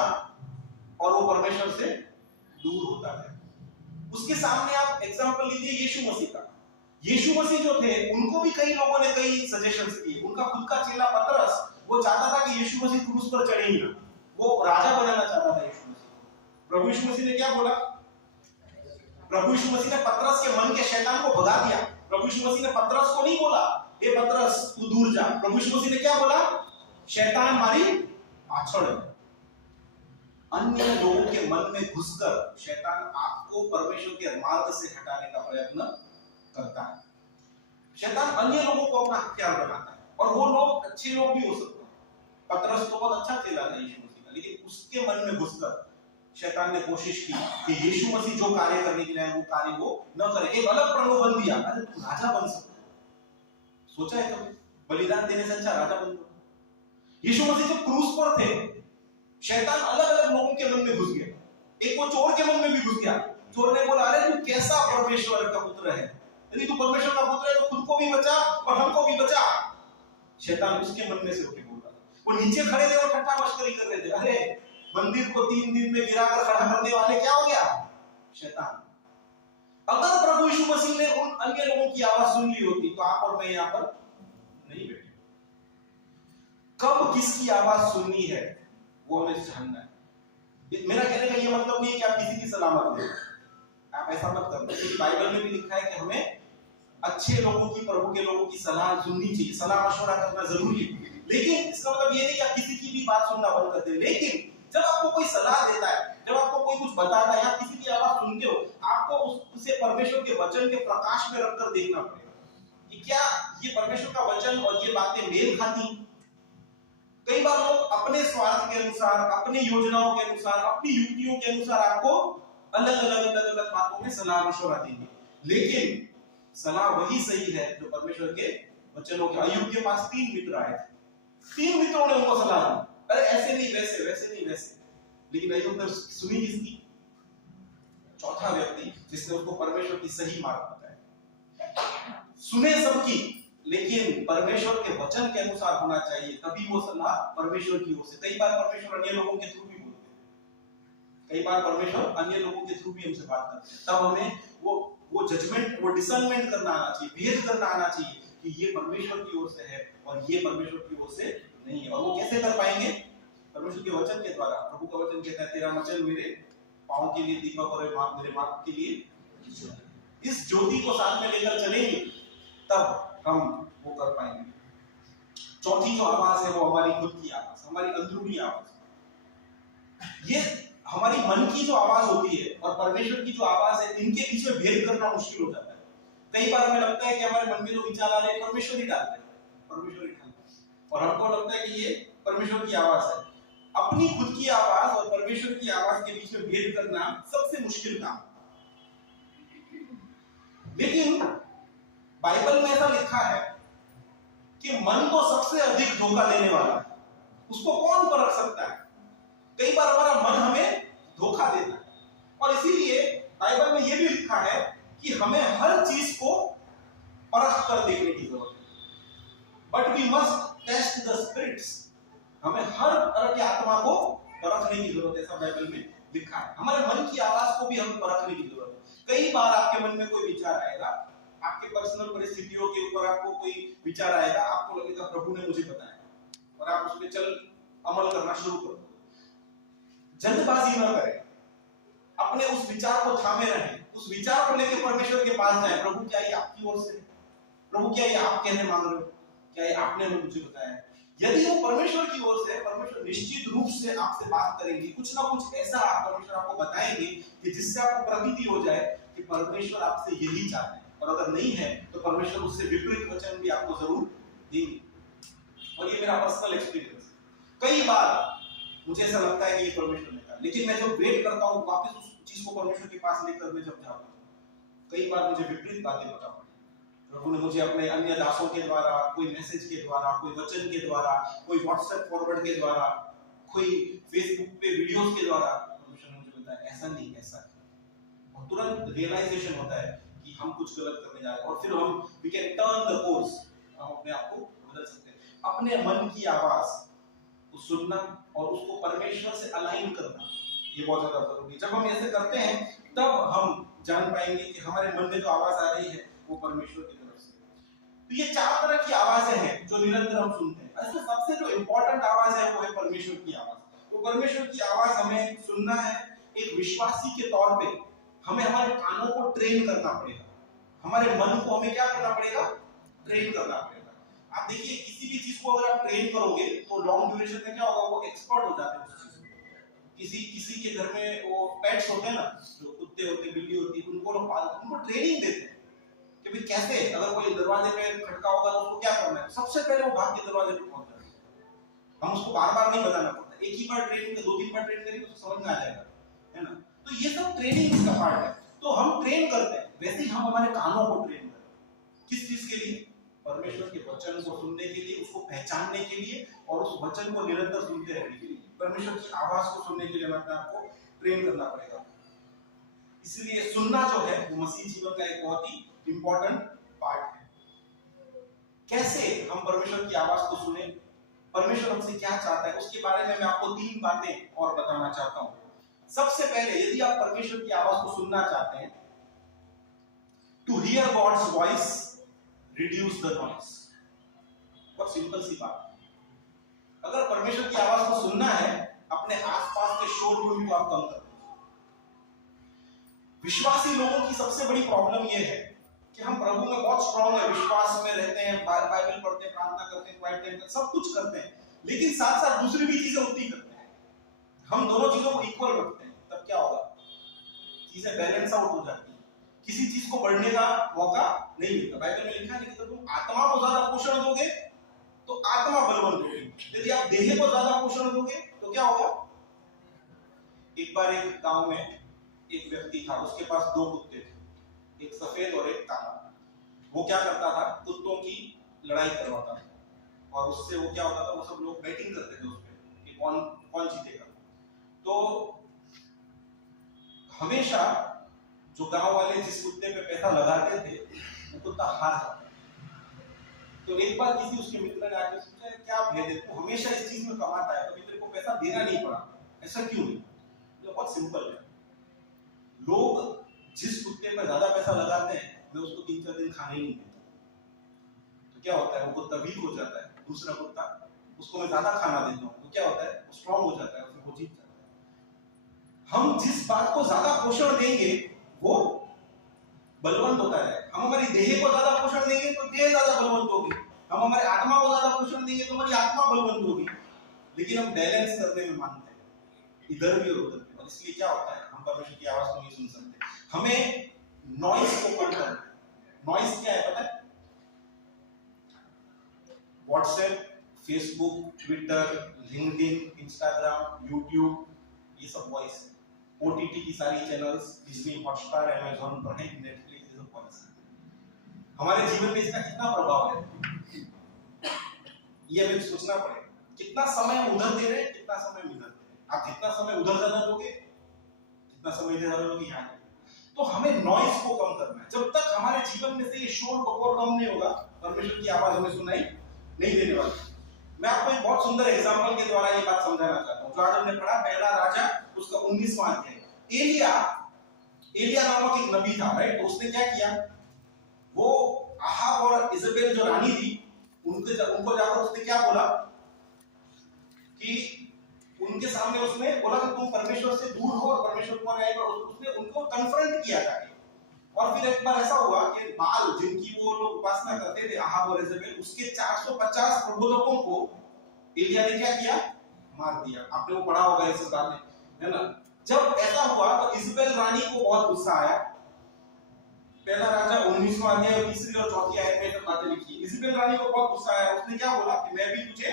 और वो परमेश्वर से दूर होता है। उसके सामने आप एग्जांपल लीजिए यीशु मसीह का। यीशु मसीह जो थे, उनको भी कई लोगों ने कई सजेशंस दिए। उनका खुद का चेला पतरस, वो चाहता था कि यीशु मसीह क्रूस पर चढ़े ही ना, वो राजा बनाना चाहता था यीशु मसीह को। प्रभु यीशु मसीह ने क्या बोला? प्रभु यीशु मसीह ने पतरस के मन के शैतान को भगा दिया। प्रभु यीशु मसीह ने पतरस को नहीं बोला, ए पतरस तू दूर जा। प्रभु यीशु मसीह ने क्या बोला? शैतान हमारी पाछड़ है। अन्य लोगों के मन में घुसकर शैतान आपको परमेश्वर के मार्ग से हटाने का प्रयत्न करता है। शैतान अन्य लोगों को अपना हथियार बनाता है, और वो लोग अच्छे लोग भी हो सकते हैं। पतरस तो बहुत अच्छा चेला था यीशु मसीह का, लेकिन उसके मन में घुसकर शैतान ने कोशिश की कि यीशु मसीह जो कार्य करने के लिए आए वो कार्य वो न करे। एक अलग प्रलोभन दिया, अरे तू राजा बन सकता है। सोचा है कभी? बलिदान देने से अच्छा राजा बन जाओ। यीशु मसीह जब क्रूस पर थे, शैतान अलग अलग लोगों के मन में घुस गया। एक वो चोर के मन में भी घुस गया। चोर ने बोला, अरे तू कैसा परमेश्वर का पुत्र है? यदि तू परमेश्वर का पुत्र है तो खुद को भी बचा और हमको भी बचा। शैतान उसके मन में से उठ बोल रहा था। वो नीचे खड़े थे और ठट्ठा मस्करी कर रहे थे, अरे मंदिर को 3 दिन में गिराकर खड़ा करने वाले क्या हो गया? शैतान। अगर प्रभु यीशु मसीह ने उन अन्य लोगों की आवाज सुन ली होती तो आप और मैं यहाँ पर नहीं बैठे। कब किसकी आवाज सुननी है वो हमें जानना है। मेरा कहने का ये मतलब नहीं है कि आप किसी की सलाह मत दें, आप ऐसा मत करना, क्योंकि बाइबल में भी लिखा है कि हमें अच्छे लोगों की, प्रभु के लोगों की सलाह सुननी चाहिए, सलाह मशवरा करना जरूरी है। लेकिन इसका मतलब ये नहीं कि आप किसी की भी बात सुनना बंद कर दें। लेकिन जब आपको कोई सलाह देता है, जब आपको कोई कुछ बताता है, आप किसी की आवाज सुनते हो, आपको उसे परमेश्वर के वचन के प्रकाश में रखकर देखना पड़ेगा कि क्या ये परमेश्वर का वचन और ये बातें मेल खाती। कई बार लोग अपने स्वार्थ के अनुसार, अपनी योजनाओं के अनुसार, अपनी युक्तियों के अनुसार आपको अलग अलग बातों में सलाह मशवरा देंगे, लेकिन सलाह वही सही है जो परमेश्वर के वचनों के। अय्यूब के पास 3 मित्र आए थे, 3 मित्रों ने उनको सलाह दी, अरे ऐसे नहीं वैसे, वैसे नहीं वैसे, लेकिन अय्यूब ने सुनी किसकी? चौथा व्यक्ति जिसने उसको परमेश्वर की सही मार्ग बताया। सुने सबकी, लेकिन परमेश्वर के वचन के अनुसार होना चाहिए, तभी वो सलाह परमेश्वर की ओर से। कई बार परमेश्वर अन्य लोगों के थ्रू भी बोलते हैं, कई बार परमेश्वर अन्य लोगों के थ्रू भी हमसे बात करते हैं, तब हमें वो जजमेंट, वो डिसर्नमेंट करना आना चाहिए, भेद करना आना चाहिए कि ये परमेश्वर की ओर से है और ये परमेश्वर की ओर से नहीं है। और वो कैसे कर पाएंगे? परमेश्वर के वचन के द्वारा। प्रभु का वचन कहता है, तेरा वचन मेरे पांव के लिए दीपक और मेरे मार्ग के लिए। इस ज्योति को साथ में लेकर चलेंगे तब हम वो कर पाएंगे। चौथी जो आवाज है वो हमारी खुद की आवाज, हमारी अंदरूनी आवाज। ये हमारी मन की जो आवाज होती है और परमेश्वर की जो आवाज है, इनके बीच में भेद करना मुश्किल हो जाता है। कई बार हमें लगता है कि हमारे मन में जो विचार आ रहे हैं परमेश्वर ही डालते हैं, परमेश्वर ही डालते हैं, और हमको लगता है कि ये परमेश्वर की आवाज है। अपनी खुद की आवाज और परमेश्वर की आवाज के बीच में भेद करना सबसे मुश्किल काम। लेकिन बाइबल में ऐसा लिखा है कि मन तो सबसे अधिक धोखा देने वाला है, उसको कौन परख सकता है? कई बार हमारा मन हमें धोखा देता है, और इसीलिए बाइबल में यह भी लिखा है कि हमें हर चीज को परख कर देखने की जरूरत है। But we must test the spirits, हमें हर तरह की आत्मा को परखने की जरूरत है, ऐसा बाइबल में लिखा है। हमारे मन की आवाज को भी हमें परखने की जरूरत है। कई बार आपके मन में कोई विचार आएगा, आपके पर्सनल परिस्थितियों के ऊपर आपको कोई विचार आएगा, आपको लगेगा प्रभु ने मुझे बताया, और आप उसमें चल अमल करना शुरू करो। जल्दबाजी न करें, अपने उस विचार को थामे रहें, उस विचार को लेकर परमेश्वर के पास जाएं। प्रभु क्या ये आपकी ओर से है? प्रभु क्या ये आप कहने मांग रहे हो? क्या ये आपने मुझे बताया है? यदि वो परमेश्वर की ओर से है, परमेश्वर निश्चित रूप से आपसे बात करेंगे, कुछ ना कुछ ऐसा परमेश्वर आपको बताएंगे कि जिससे आपको प्रतीति हो जाए कि परमेश्वर आपसे यही चाहते हैं। और अगर नहीं है तो परमेश्वर उससे विपरीत वचन भी आपको जरूर देंगे। और ये मेरा पर्सनल एक्सपीरियंस है। कई बार मुझे ऐसा लगता है कि ये परमेश्वर ने कहा, लेकिन मैं जब वेट करता हूँ वापस उस चीज को परमेश्वर के पास लेकर मैं जब जाता हूँ, कई बार मुझे विपरीत बातें पता पड़ी। प्रभु ने मुझे अपने अन्य दासों के द्वारा, कोई मैसेज के द्वारा, कोई वचन के द्वारा, कोई व्हाट्सएप फॉरवर्ड के द्वारा, कोई फेसबुक पे वीडियोस के द्वारा परमेश्वर ने मुझे बताया ऐसा नहीं ऐसा। और तुरंत रियलाइजेशन होता है कि हम कुछ गलत करने जा रहे हैं, और फिर हम we can turn the course, हम अपने आप को बदल सकते हैं। अपने मन की आवाज को सुनना और उसको परमेश्वर से अलाइन करना, ये बहुत ज्यादा जरूरी है। जब हम ऐसे करते हैं तब हम जान पाएंगे कि हमारे मन में जो आवाज आ रही है वो परमेश्वर की तरफ से। तो ये 4 तरह की आवाजें हैं जो निरंतर हम सुनते हैं। ऐसे सबसे जो इंपॉर्टेंट आवाज है वो है परमेश्वर की आवाज। तो परमेश्वर की आवाज हमें सुनना है। एक विश्वासी के तौर पे हमें हमारे कानों को ट्रेन करना पड़ेगा, हमारे मन को हमें क्या करना पड़ेगा? ट्रेन करना पड़ेगा। आप देखिए, किसी भी चीज को अगर आप ट्रेन करोगे तो लॉन्ग ड्यूरेशन में क्या होगा? वो एक्सपर्ट हो जाते हैं उस चीज में। किसी के घर में वो पेट्स होते हैं ना, जो कुत्ते होते, बिल्ली होती, उनको लोग पालते, उनको ट्रेनिंग देते हैं कि भाई कैसे, अगर कोई दरवाजे पे खटका होगा तो उसको क्या करना है, सबसे पहले वो भाग के दरवाजे पे पहुंच जाए। हम उसको बार बार नहीं बताना पड़ता, एक ही बार ट्रेनिंग में 2-3 बार ट्रेन करेंगे तो समझ में आ जाएगा, है ना। तो ये सब ट्रेनिंग का पार्ट है। तो हम ट्रेन करते हैं, वैसे ही हम हमारे कानों को ट्रेन करते हैं। किस चीज के लिए? परमेश्वर के वचन को सुनने के लिए, उसको पहचानने के लिए, और उस वचन को निरंतर सुनते रहने के लिए। परमेश्वर की आवाज को सुनने के लिए हमें आपको ट्रेन करना पड़ेगा। इसलिए सुनना जो है वो मसीह जीवन का एक बहुत ही इंपॉर्टेंट पार्ट है। कैसे हम परमेश्वर की आवाज को सुने, परमेश्वर हमसे क्या चाहता है, उसके बारे में मैं आपको 3 बातें और बताना चाहता हूं। सबसे पहले, यदि आप परमेश्वर की आवाज को सुनना चाहते हैं, to hear God's voice reduce the noise. बहुत सिंपल सी बात। अगर परमेश्वर की आवाज को सुनना है, अपने आसपास के शोरगुल को आप कम कर दो। विश्वासी लोगों की सबसे बड़ी प्रॉब्लम यह है कि हम प्रभु में बहुत स्ट्रांग है, विश्वास में रहते हैं, बाइबल पढ़ते हैं, प्रार्थना करते हैं, क्वाइट टाइम सब कुछ करते हैं, लेकिन साथ साथ दूसरी भी चीजें होती करते हैं। हम दोनों चीजों को इक्वल रखते हैं, तब क्या होगा, चीजें बैलेंस आउट हो जाती है, किसी चीज को बढ़ने का मौका नहीं मिलता। बाइबल में लिखा है कि तुम आत्मा को ज्यादा पोषण दोगे तो आत्मा बलवंत होगी, यदि आप देह को ज्यादा पोषण दोगे तो क्या होगा। एक बार एक गांव में एक व्यक्ति था, उसके पास 2 कुत्ते थे, एक सफेद और एक काला। वो क्या करता था, कुत्तों की लड़ाई करवाता था और उससे वो क्या होता था, वो सब लोग बैटिंग करते थे उस पे कि कौन कौन जीतेगा। तो हमेशा जो गांव वाले जिस कुत्ते पे पैसा लगाते थे वो कुत्ता हार जाता। तो एक बार किसी उसके मित्र ने आके पूछा, क्या भेद है, तू हमेशा इस चीज में कमाता है, कभी तेरे को पैसा देना नहीं पड़ा, ऐसा क्यों नहीं। तो बहुत सिंपल है, लोग जिस कुत्ते पर ज्यादा पैसा लगाते हैं मैं उसको 3-4 दिन खाने ही नहीं देता, तो क्या होता है, वो कुत्ता वीक हो जाता है। दूसरा कुत्ता, उसको मैं ज्यादा खाना देता हूँ तो क्या होता है, वो स्ट्रांग हो जाता है, फिर वो जीत जाता है। हम जिस बात को ज्यादा पोषण देंगे वो बलवंत होता है। हम हमारी देह को ज्यादा पोषण देंगे तो देह ज्यादा बलवंत होगी, हम हमारे आत्मा को ज्यादा पोषण देंगे तो हमारी आत्मा बलवंत होगी। लेकिन हम बैलेंस करने में मानते हैं, इधर भी और उधर भी, और इसलिए क्या होता है, हम परमेश्वर की आवाज को नहीं सुन सकते। हमें नॉइज को कम करना है। नॉइज क्या है पता है, WhatsApp, Facebook, Twitter, LinkedIn, Instagram, YouTube, ये सब वॉइस है। ओटीटी की सारी channels, Disney, Hotstar, Amazon, prime, Netflix, ये सब वॉइस है। हमारे जीवन में इसका कितना प्रभाव है ये हमें सोचना पड़ेगा। कितना समय हम उधर दे रहे हैं, कितना समय हम इधर दे रहे हैं। आप जितना समय उधर ज्यादा दोगे, जितना समय इधर दोगे यहाँ। तो हमें नॉइज को कम करना है। जब तक हमारे जीवन में से ये शोर बकोर कम नहीं होगा, परमेश्वर की आवाज हमें सुनाई नहीं देने वाली। मैं आपको एक बहुत सुंदर एग्जांपल के द्वारा ये बात समझाना चाहता हूं, जो आज हमने पढ़ा पहला राजा उसका 19वां अध्याय। एलिया नामक एक नबी था, राइट। तो उसने क्या किया, वो अहाब और इजेबेल जो रानी थी उनको जाकर उसने क्या बोला कि उनके सामने उसने बोला कि तुम परमेश्वर से दूर हो और परमेश्वर को आएगा। उसने उनको कन्फ्रंट किया जाके। और फिर एक बार ऐसा हुआ कि बाल जिनकी वो लोग उपासना करते थे, अहाब और इजेबेल, उसके 450 प्रबोधकों को एलिया ने क्या किया, मार दिया। आपने वो पढ़ा होगा इस बात में, है ना। जब ऐसा हुआ तो इजेबेल रानी को बहुत गुस्सा आया। पहला राजा 19वां अध्याय 3 और 4 आयत में बातें लिखी। इजेबेल रानी को बहुत गुस्सा आया, उसने क्या बोला कि मैं भी तुझे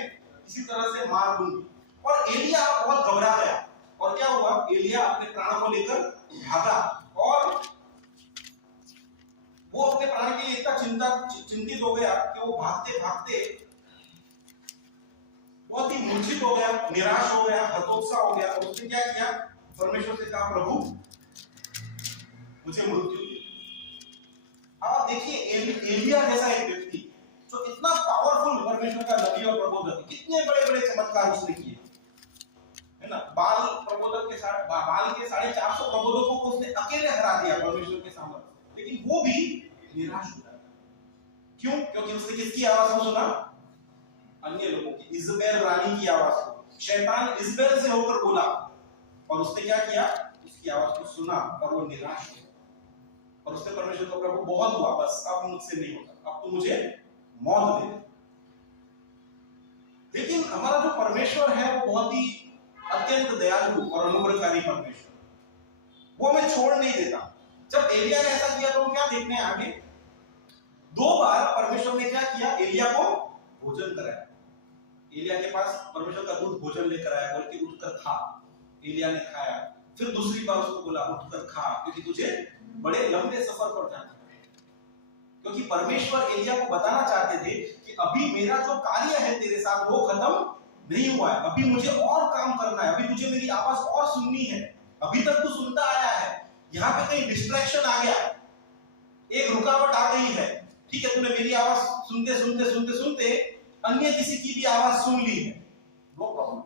इसी तरह से मार दूंगी। और एलिया बहुत घबरा गया। और क्या हुआ, एलिया अपने प्राणों को लेकर भागा। और वो अपने प्राण के लिए इतना चिंतित हो गया कि वो भागते भागते बहुत ही मूर्छित हो गया, निराश हो गया, हतोत्साह हो गया। और उसने क्या किया, परमेश्वर से कहा, प्रभु मुझे मृत्यु दे। आप देखिए एलिया जैसा एक व्यक्ति जो इतना पावरफुल परमेश्वर का नबी और प्रबोधक, कितने बड़े बड़े चमत्कार उसने किए, है ना। बाल के 450 प्रबोधकों को उसने अकेले हरा दिया परमेश्वर के सामने। लेकिन वो भी निराश हो जाता। क्यों? क्योंकि उसने किसकी आवाज को सुना, अन्य लोगों की, इजेबेल रानी की आवाज को। शैतान इजेबेल से होकर बोला और उसने क्या किया, उसकी आवाज को सुना और वो निराश हो। और उसने परमेश्वर को, प्रभु बहुत हुआ, बस अब मुझसे नहीं होगा, अब तो मुझे मौत दे दे। लेकिन हमारा जो परमेश्वर है वो बहुत ही अत्यंत दयालु और अनुग्रहकारी परमेश्वर, वो हमें छोड़ नहीं देता। जब एलिया ने ऐसा किया तो हम क्या देखते हैं आगे, 2 बार परमेश्वर ने क्या किया, एलिया को भोजन कराया। एलिया के पास परमेश्वर का दूत भोजन लेकर आया, बोल के उठकर खा। एलिया ने खाया। फिर दूसरी बार उसको बोला, उठकर खा, क्योंकि तुझे बड़े लंबे सफर पर जाना है। क्योंकि परमेश्वर एलिया को बताना चाहते थे कि अभी मेरा जो कार्य है तेरे साथ वो खत्म नहीं हुआ है, अभी मुझे और काम करना है, अभी तुझे मेरी आवाज और सुननी है। अभी तक तू सुनता आया है, यहाँ पे कहीं डिस्ट्रैक्शन आ गया, एक रुकावट आ गई है, ठीक है। तूने मेरी आवाज सुनते सुनते सुनते सुनते अन्य किसी की भी आवाज सुन ली है, नो प्रॉब्लम।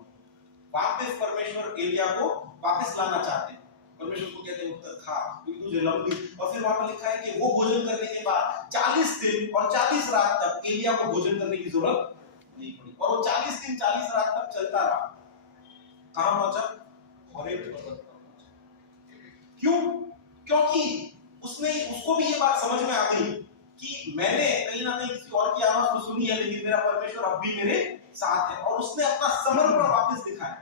वापस परमेश्वर एलिया को वापस लाना चाहते हैं। परमेश्वर को कहते हैं, उठकर खा, क्योंकि तुझे लंबी। और फिर वहां पर लिखा है कि वो भोजन करने के बाद 40 दिन और 40 रात तक एलिया को भोजन करने की जरूरत नहीं पड़ी। और वो 40 दिन 40 रात तक चलता रहा। कहां पहुंचा, होरेब पर्वत पर पहुंचा। क्यों? क्योंकि उसको भी ये बात समझ में आ गई कि मैंने कहीं ना कहीं किसी और की आवाज तो सुनी है, लेकिन मेरा परमेश्वर अब भी मेरे साथ है, और उसने अपना समर्पण वापस दिखाया।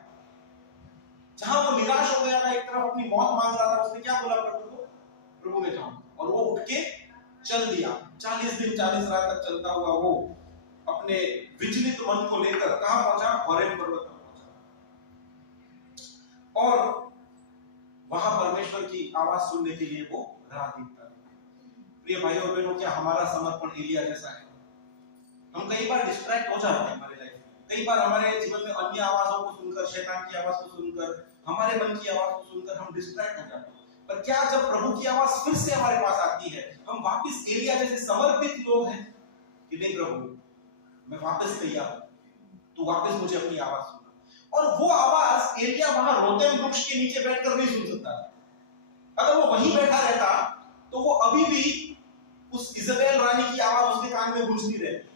जहां वो निराश हो गया था, एक तरफ अपनी मौत मांग रहा था, उसने क्या बोला प्रभु को? प्रभु में जाऊं, और वो उठ के चल दिया। 40 दिन 40 रात तक चलता हुआ वो अपने विचलित मन को लेकर कहां पहुंचा? होरेब पर्वत पर पहुंचा, और वहां परमेश्वर की आवाज सुनने के लिए वो राह देखता है। प्रिय भाइयों और बहनों, क्या हमारा समर्पण एलिया जैसा है? हम कई बार डिस्ट्रैक्ट हो जाते हैं हमारे लाइफ में, कई बार हमारे जीवन में अन्य आवाजों को सुनकर, शैतान की आवाज को सुनकर, हमारे मन की आवाज को सुनकर हम डिस्ट्रैक्ट हो जाते हैं। पर क्या जब प्रभु की आवाज फिर से हमारे पास आती है, हम वापस एलिया जैसे समर्पित लोग हैं कि नहीं प्रभु, मैं वापस तैयार हूं, तू वापस मुझे अपनी आवाज सुना। और वो आवाज एलिया वहां रोतेम वृक्ष के नीचे बैठकर नहीं सुन सकता था। अगर वो वहीं बैठा रहता तो वो अभी भी उस इज़ाबेल रानी की आवाज उसके कान में गूंजती रहती,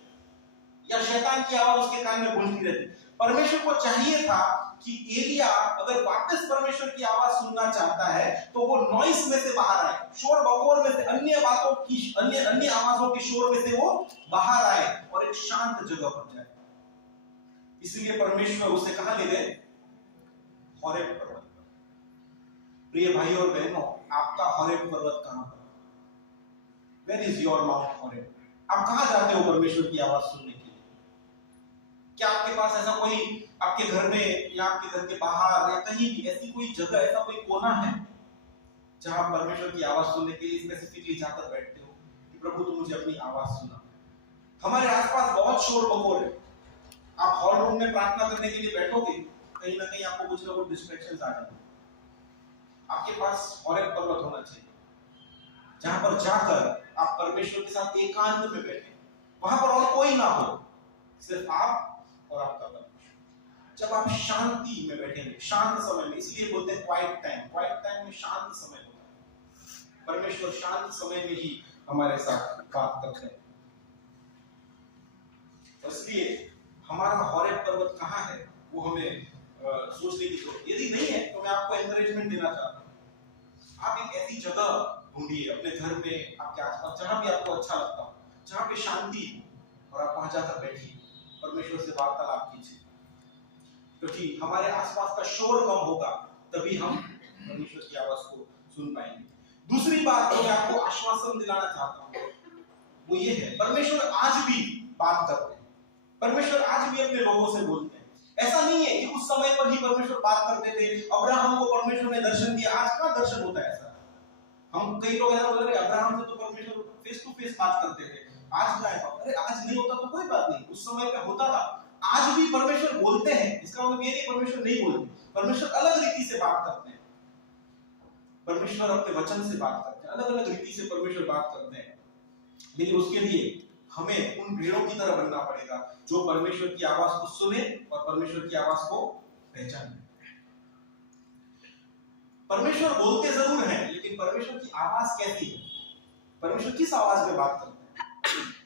या शैतान की आवाज उसके कान में गूंजती रहती। परमेश्वर को चाहिए था कि एलिया अगर वापस परमेश्वर की आवाज सुनना चाहता है तो वो नॉइस में से बाहर आए, शोर बकोर में से, अन्य बातों की, अन्य आवाजों के शोर में से वो बाहर आए और एक शांत जगह पर जाए। इसलिए परमेश्वर उसे कहां ले गए? होरेब पर्वत पर। प्रिय भाइयों और बहनों, आपका होरेब पर्वत कहां पर? Where is your Mount Horeb? आप कहां जाते हो परमेश्वर की आवाज सुनने के लिए? क्या आपके पास ऐसा कोई, आपके घर में या आपके घर के बाहर या कहीं भी ऐसी कोई जगह, ऐसा कोई कोना है जहां परमेश्वर की आवाज सुनने के लिए स्पेसिफिकली जाकर बैठते हो कि प्रभु तुम मुझे अपनी आवाज सुना? हमारे आसपास बहुत शोर बकोर है। आप हॉल रूम में प्रार्थना करने के लिए बैठोगे, कहीं ना कहीं आपको कुछ ना कुछ डिस्ट्रैक्शंस आ जाएंगे। आपके पास होरेब पर्वत होना चाहिए जहां पर जाकर आप परमेश्वर के साथ एकांत में बैठे, वहां पर और कोई ना हो, सिर्फ आप और आपका परमेश्वर। जब आप शांति में बैठेंगे, शांत समय में, इसलिए बोलते हैं क्वाइट टाइम, क्वाइट टाइम में शांत समय होता है। परमेश्वर शांत समय में ही हमारे साथ बात करते हैं। इसलिए हमारा होरेब पर्वत कहां है वो हमें सोचने की जरूरत। यदि नहीं है तो मैं आपको एनकरेजमेंट देना चाहता हूं, आप एक ऐसी जगह ढूंढिए अपने घर में, आपके आसपास, जहां भी आपको अच्छा लगता हो, जहां पे शांति, और आप वहां जाकर बैठिए, परमेश्वर से वार्तालाप कीजिए, क्योंकि हमारे आसपास का शोर कम होगा, तभी हम परमेश्वर की आवाज को सुन पाएंगे। दूसरी बात जो मैं आपको आश्वासन दिलाना चाहता हूं वो ये है, परमेश्वर आज भी बात करते हैं, परमेश्वर आज भी अपने लोगों से बोलते हैं। ऐसा नहीं है कि उस समय पर ही परमेश्वर बात करते थे, अब्राहम को परमेश्वर ने दर्शन दिया, आज का दर्शन होता है ऐसा। हम कई लोग ऐसा बोल रहे हैं अब्राहम से तो परमेश्वर फेस टू फेस बात करते थे, आज का ऐसा, अरे आज नहीं होता तो कोई बात नहीं, उस समय पे होता था। आज भी परमेश्वर बोलते हैं, इसका मतलब ये नहीं परमेश्वर नहीं बोलते, परमेश्वर अलग रीति से बात करते हैं, परमेश्वर अपने वचन से बात करते हैं, अलग अलग रीति से परमेश्वर बात करते हैं। लेकिन उसके लिए हमें उन भेड़ों की तरह बनना पड़ेगा जो परमेश्वर की आवाज को सुने और परमेश्वर की आवाज को पहचाने। परमेश्वर बोलते जरूर हैं, लेकिन परमेश्वर की आवाज कैसी है? परमेश्वर किस आवाज में बात करते हैं?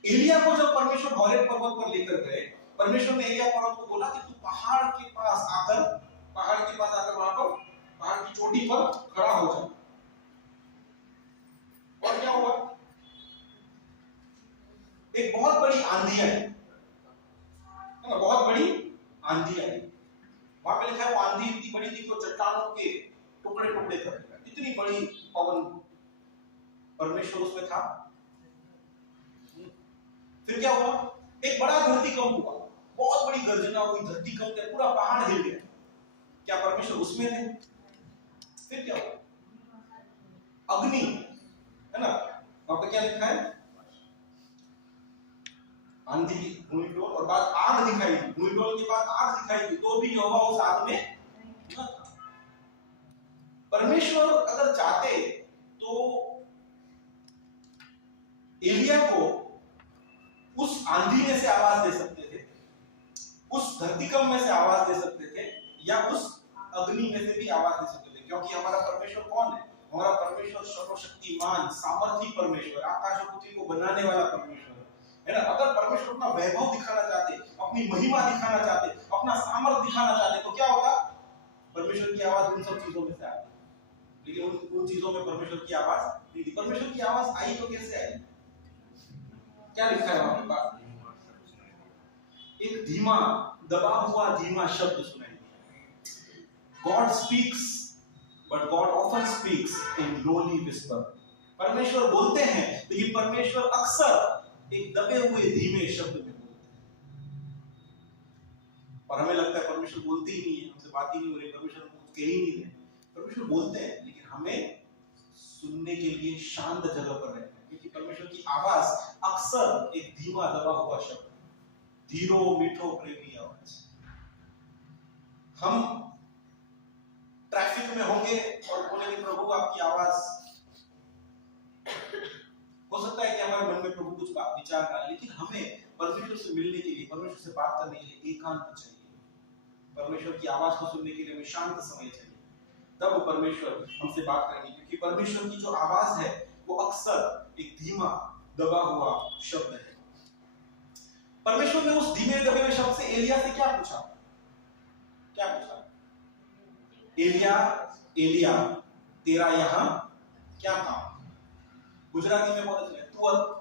एलिया को जब परमेश्वर होरेब पर्वत पर लेकर गए, परमेश्वर ने एलिया पर्वत को बोला कि तू पहाड़ के पास आकर वहां पर पहाड़ की चोटी पर खड़ा हो जा। और क्या हुआ? एक बहुत बड़ी आंधी आई, बहुत बड़ी आंधी आई। वहां पे लिखा है वो आंधी इतनी बड़ी थी कि चट्टानों के टुकड़े टुकड़े कर देगा, इतनी बड़ी पवन। परमेश्वर उसमें था। फिर क्या हुआ? एक बड़ा धरतीकंप हुआ, बहुत बड़ी गर्जना हुई, धरतीकंप से पूरा पहाड़ हिल गया। क्या परमेश्वर उसमें थे? फिर क्या हुआ? अग्नि, है ना, वहां पे क्या लिखा है? आंधी, भूमिडोल और बाद आग दिखाई दी, भूमिडोल के बाद आग दिखाई दी, तो भी यहोवा उस आग में न था। परमेश्वर अगर चाहते तो एलिया को उस आंधी में से आवाज दे सकते थे, उस धरतीकंप में से आवाज दे सकते थे, या उस अग्नि में से भी आवाज दे सकते थे। क्योंकि हमारा परमेश्वर कौन है? हमारा परमेश्वर सर्वशक्तिमान, सामर्थी परमेश्वर, आकाश और पृथ्वी को बनाने वाला परमेश्वर है ना। अगर परमेश्वर अपना वैभव दिखाना चाहते, अपनी महिमा दिखाना चाहते, अपना सामर्थ दिखाना चाहते, तो क्या होगा? परमेश्वर की आवाज उन सब चीजों में से आती। लेकिन उन चीजों में परमेश्वर की आवाज नहीं थी। परमेश्वर की आवाज आई तो कैसे आई? क्या लिखा है वहां पर? एक धीमा, दबा हुआ धीमा शब्द सुनाई दिया। God speaks, but God often speaks in lowly whisper. परमेश्वर बोलते हैं, लेकिन परमेश्वर अक्सर एक दबे हुए धीमे शब्द में बोलते हैं। और हमें लगता है परमेश्वर बोलते ही नहीं है, हमसे बात ही नहीं हो रही, परमेश्वर कुछ कह ही नहीं रहे। परमेश्वर बोलते हैं, लेकिन हमें सुनने के लिए शांत जगह पर रहना है, क्योंकि परमेश्वर की आवाज अक्सर एक धीमा दबा हुआ शब्द, धीरो मीठो प्रेमी आवाज। हम ट्रैफिक में होंगे और बोलेंगे प्रभु आपकी आवाज, हो सकता है कि हमारे मन में प्रभु कुछ विचार आए, लेकिन हमें परमेश्वर से मिलने के लिए, परमेश्वर से बात करने के लिए एकांत चाहिए। परमेश्वर की आवाज को सुनने के लिए हमें शांत समय चाहिए, तब परमेश्वर हमसे बात करेंगे, क्योंकि परमेश्वर की जो आवाज है वो अक्सर एक धीमा दबा हुआ शब्द है। परमेश्वर ने उस धीमे दबे हुए शब्द से एलिया से क्या पूछा? क्या पूछा? एलिया, एलिया तेरा यहां क्या काम? गुजराती में बोले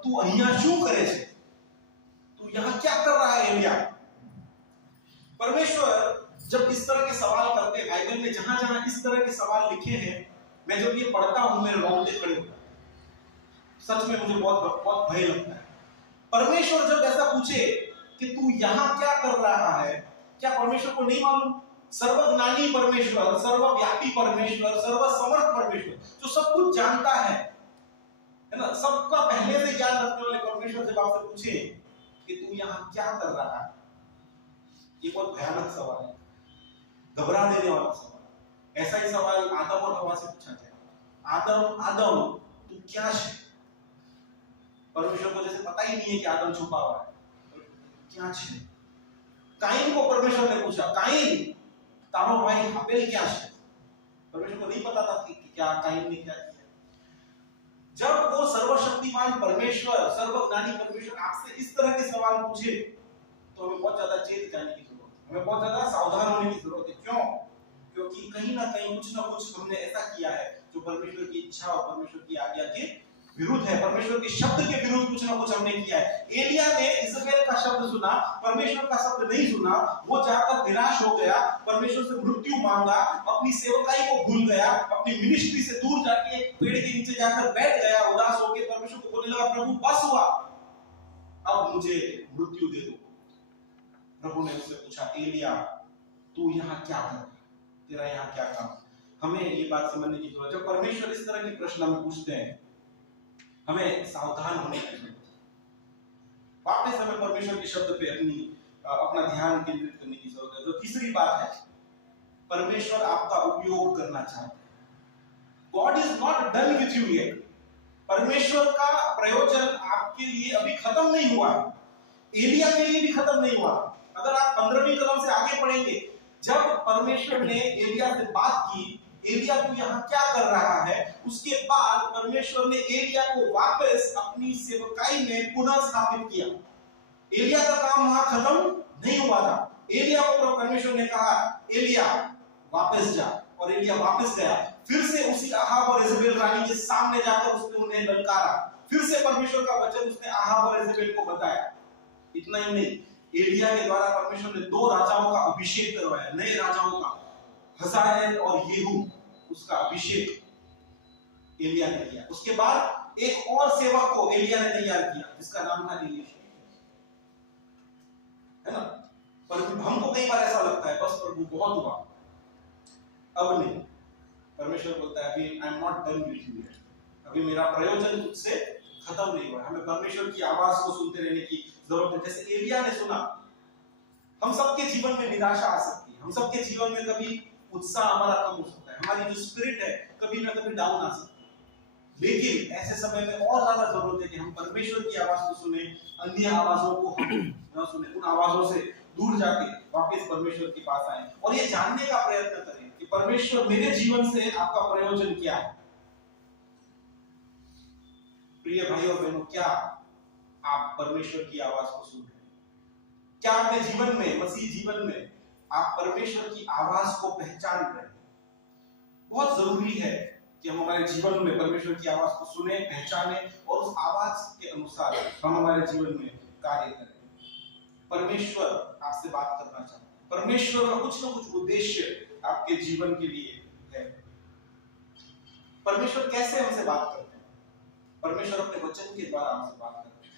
तू અહીંયા શું કરે છે? तू यहां क्या कर रहा है एलिया? परमेश्वर जब इस तरह के सवाल करते हैं, बाइबल में जहां जहां इस तरह के सवाल लिखे हैं, मैं जब ये पढ़ता हूं मेरे रोंगटे खड़े होते हैं। सच में मुझे बहुत बहुत भय लगता है। परमेश्वर जब ऐसा पूछे कि तू यहां क्या कर रहा है, क्या परमेश्वर को नहीं मालूम? सर्वज्ञानी परमेश्वर, सर्वव्यापी परमेश्वर, सर्वसमर्थ परमेश्वर, जो सब कुछ जानता है ना, सबका पहले से ज्ञान रखने वाले परमेश्वर जब आपसे पूछे कि तू यहां क्या कर रहा है, ये बहुत भयानक सवाल है, घबरा देने वाला सवाल। ऐसा ही सवाल आदम और हवा से पूछा गया। आदम तू क्या है? परमेश्वर को जैसे पता ही नहीं है कि आदम छुपा हुआ है, क्या है? काइन को परमेश्वर ने पूछा, काइन तारो भाई हाबेल क्या है? परमेश्वर को नहीं पता था कि क्या काइन ने क्या किया। जब वो सर्वशक्तिमान परमेश्वर, सर्वज्ञानी परमेश्वर आपसे इस तरह के सवाल पूछे, तो हमें बहुत ज्यादा चेत जाने की जरूरत है, हमें बहुत ज्यादा सावधान होने की जरूरत है। क्यों? क्योंकि कहीं ना कहीं कुछ ना कुछ हमने ऐसा किया है जो परमेश्वर की इच्छा और परमेश्वर की आज्ञा के विरुद्ध है, परमेश्वर के शब्द के विरुद्ध कुछ ना कुछ हमने किया है। एलिया ने इज़बेल का शब्द सुना, परमेश्वर का शब्द नहीं सुना, वो जाकर निराश हो गया, परमेश्वर से मृत्यु मांगा, अपनी सेवकाई को भूल गया, अपनी मिनिस्ट्री से दूर जाके एक पेड़ के नीचे जाकर बैठ गया, उदास होकर परमेश्वर को बोलने लगा, प्रभु बस हुआ, अब मुझे मृत्यु दे दो। प्रभु ने उससे पूछा, एलिया तू यहाँ क्या कर रहा है, तेरा यहाँ क्या काम? हमें ये बात समझने की जरूरत है, जब परमेश्वर इस तरह के प्रश्न हमें पूछते हैं, हमें सावधान होने की जरूरत है। वापस हमें परमेश्वर के शब्द पे अपना ध्यान केंद्रित करने की जरूरत है। जो तीसरी बात है, परमेश्वर आपका उपयोग करना चाहते हैं। God is not done with you yet. परमेश्वर का प्रयोजन आपके लिए अभी खत्म नहीं हुआ है, एलिया के लिए भी खत्म नहीं हुआ। अगर आप 15वीं कलम से आगे पढ़ेंगे, जब परमेश्वर ने एलिया से बात की, एलिया तू यहाँ क्या कर रहा है, उसके बाद परमेश्वर ने एलिया को वापस अपनी सेवकाई में पुनः स्थापित किया। एलिया का काम वहां खत्म नहीं हुआ था। एलिया को परमेश्वर ने कहा, एलिया वापस जा, और एलिया वापस गया। फिर से उसी अहाब और इज़बेल रानी के सामने जाकर उसने उन्हें ललकारा। फिर से परमेश्वर का वचन उसने अहाब और इज़बेल को बताया। इतना ही नहीं, एलिया के द्वारा परमेश्वर ने 2 राजाओं का अभिषेक करवाया, नए राजाओं का, हजाएल और येहू, उसका अभिषेक एलिया ने किया। उसके बाद एक और सेवक को एलिया ने तैयार किया, जिसका नाम था एलीशा, है ना। पर हमको कई बार ऐसा लगता है, बस प्रभु बहुत हुआ, अब नहीं। परमेश्वर बोलता है, अभी I am not done with you, अभी मेरा प्रयोजन तुझसे खत्म नहीं हुआ। हमें परमेश्वर की आवाज को सुनते रहने की जरूरत है। जैसे एलिया ने सुना, हम सबके जीवन में निराशा आ सकती है, हम सबके जीवन में कभी उत्साह हमारा कम हो सकता है, हमारी जो स्पिरिट है कभी ना कभी डाउन आ सकती है। लेकिन ऐसे समय में और ज्यादा जरूरत है कि हम परमेश्वर की आवाज को सुने, अन्य आवाजों को हम न सुने, उन आवाजों से दूर जाके वापस परमेश्वर के पास आए और ये जानने का प्रयत्न करें कि परमेश्वर मेरे जीवन से आपका प्रयोजन क्या है। प्रिय भाई और बहनों, क्या आप परमेश्वर की आवाज को सुन रहे हैं? क्या अपने जीवन में, मसीह जीवन में आप परमेश्वर की आवाज को पहचान रहे हैं? बहुत जरूरी है कि हम हमारे जीवन में परमेश्वर की आवाज को सुने, पहचाने और उस आवाज के अनुसार हम हमारे जीवन में कार्य करें। परमेश्वर आपसे बात करना चाहता है। परमेश्वर का कुछ ना कुछ उद्देश्य आपके जीवन के लिए है। परमेश्वर कैसे हमसे बात करते हैं? परमेश्वर अपने वचन के द्वारा हमसे बात करते हैं।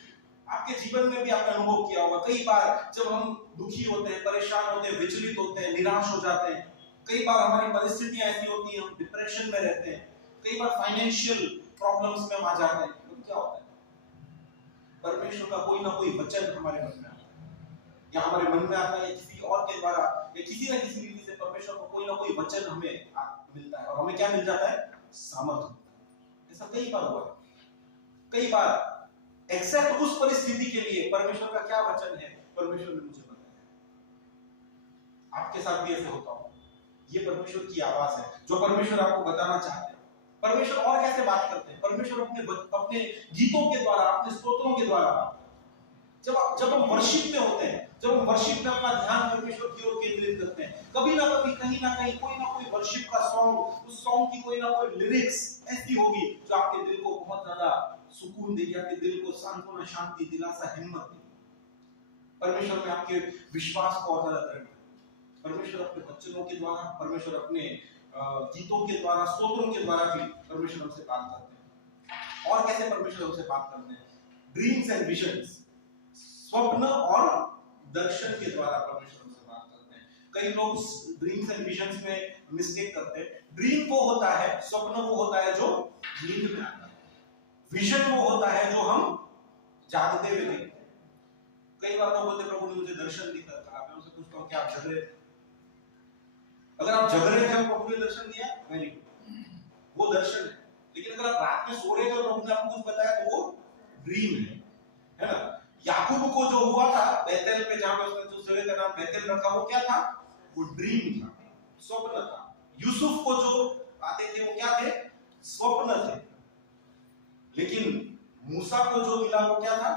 आपके जीवन में भी आपने अनुभव किया होगा, कई बार जब हम दुखी होते हैं, परेशान होते हैं, विचलित होते हैं, निराश हो जाते हैं, कई बार हमारी परिस्थितियां ऐसी होती हैं, हम डिप्रेशन में रहते हैं, कई बार फाइनेंशियल प्रॉब्लम्स में हम आ जाते हैं, तो क्या होता है? परमेश्वर का कोई ना कोई वचन हमारे मन में आता है, या हमारे मन में आता है, या किसी और के द्वारा, या किसी ना किसी रीति से परमेश्वर को कोई ना कोई वचन हमें मिलता है, और हमें क्या मिल जाता है? सामर्थ्य। ऐसा कई बार हुआ। कई बार एक्सेप्ट उस परिस्थिति के लिए परमेश्वर का क्या वचन है, परमेश्वर ने मुझे बताया। आपके साथ भी ऐसे होता होगा। ये परमेश्वर की आवाज है जो परमेश्वर आपको बताना चाहते हैं। परमेश्वर और कैसे बात करते हैं? परमेश्वर अपने गीतों के द्वारा, अपने स्तोत्रों के द्वारा। जब हम वर्शिप में होते हैं, जब हम वर्शिप में अपना ध्यान परमेश्वर की ओर केंद्रित करते हैं, कभी ना कभी, कहीं ना कहीं, कोई ना कोई वर्शिप का सॉन्ग, उस सॉन्ग की कोई ना कोई लिरिक्स ऐसी होगी जो आपके दिल को बहुत ज्यादा सुकून देगी, आपके दिल को सांत्वना, शांति, दिलासा, हिम्मत देगी। परमेश्वर में आपके विश्वास को और ज्यादा दृढ़। परमेश्वर अपने वचनों के द्वारा, परमेश्वर अपने गीतों के द्वारा, स्तोत्रों के द्वारा भी परमेश्वर हमसे बात करते हैं। और कैसे परमेश्वर हमसे बात करते हैं? ड्रीम्स एंड विजन्स, स्वप्न और दर्शन के द्वारा परमेश्वर हमसे बात करते हैं। कई लोग ड्रीम्स एंड विजन्स में मिस्टेक करते हैं। ड्रीम वो होता है, स्वप्न वो होता है जो नींद में आता है, विजन वो होता है जो हम जागते हुए देखते हैं। कई बार लोग बोलते, प्रभु ने मुझे दर्शन दिखा था। मैं उनसे पूछता हूँ, क्या आप जग रहे थे? अगर आप जग रहे थे और प्रभु ने दर्शन दिया, वेरी गुड, वो दर्शन है। लेकिन अगर आप रात में सो रहे थे और प्रभु ने आपको कुछ बताया, तो वो ड्रीम है ना? याकूब को जो हुआ था बेतेल पे, जहां पे उसने जो जगह का नाम बेतेल रखा, वो क्या था? वो ड्रीम था, स्वप्न था। यूसुफ को जो आते थे वो क्या थे? स्वप्न थे। लेकिन मूसा को जो मिला वो क्या था?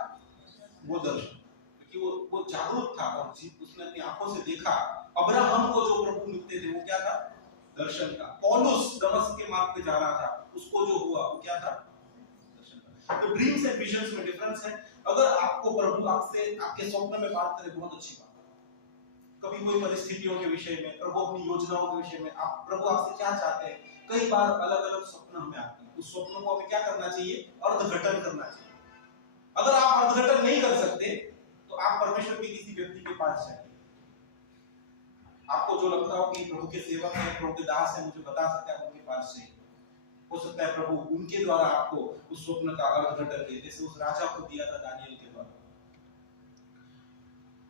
वो दर्शन, क्योंकि वो जागरूक था और उसने अपनी आंखों से देखा। अब्राहम को जो प्रभु मिलते थे वो क्या था? दर्शन था। पौलुस दमस्क के मार्ग पे जा रहा था, उसको जो हुआ वो क्या था? दर्शन था। तो ड्रीम्स एंड विजन्स में डिफरेंस है। अगर आपको प्रभु आपसे आपके स्वप्न में बात करे, बहुत अच्छी बात है। कभी कोई परिस्थितियों के विषय में, प्रभु अपनी योजनाओं के विषय में, प्रभु आपसे क्या चाहते हैं, कई बार अलग अलग स्वप्न हमें आते हैं। उस स्वप्नों को हमें क्या करना चाहिए? अर्धघटन करना चाहिए। अगर आप अर्धघटन नहीं कर सकते तो आप परमेश्वर के किसी व्यक्ति के पास जाइए। आपको जो लगता हो कि प्रभु के सेवक हैं, प्रभु के दास हैं, मुझे बता सकते हैं, उनके पास से हो सकता है प्रभु उनके द्वारा आपको उस स्वप्न का अर्धघटन दे, जैसे उस राजा को दिया था दानियल के द्वारा।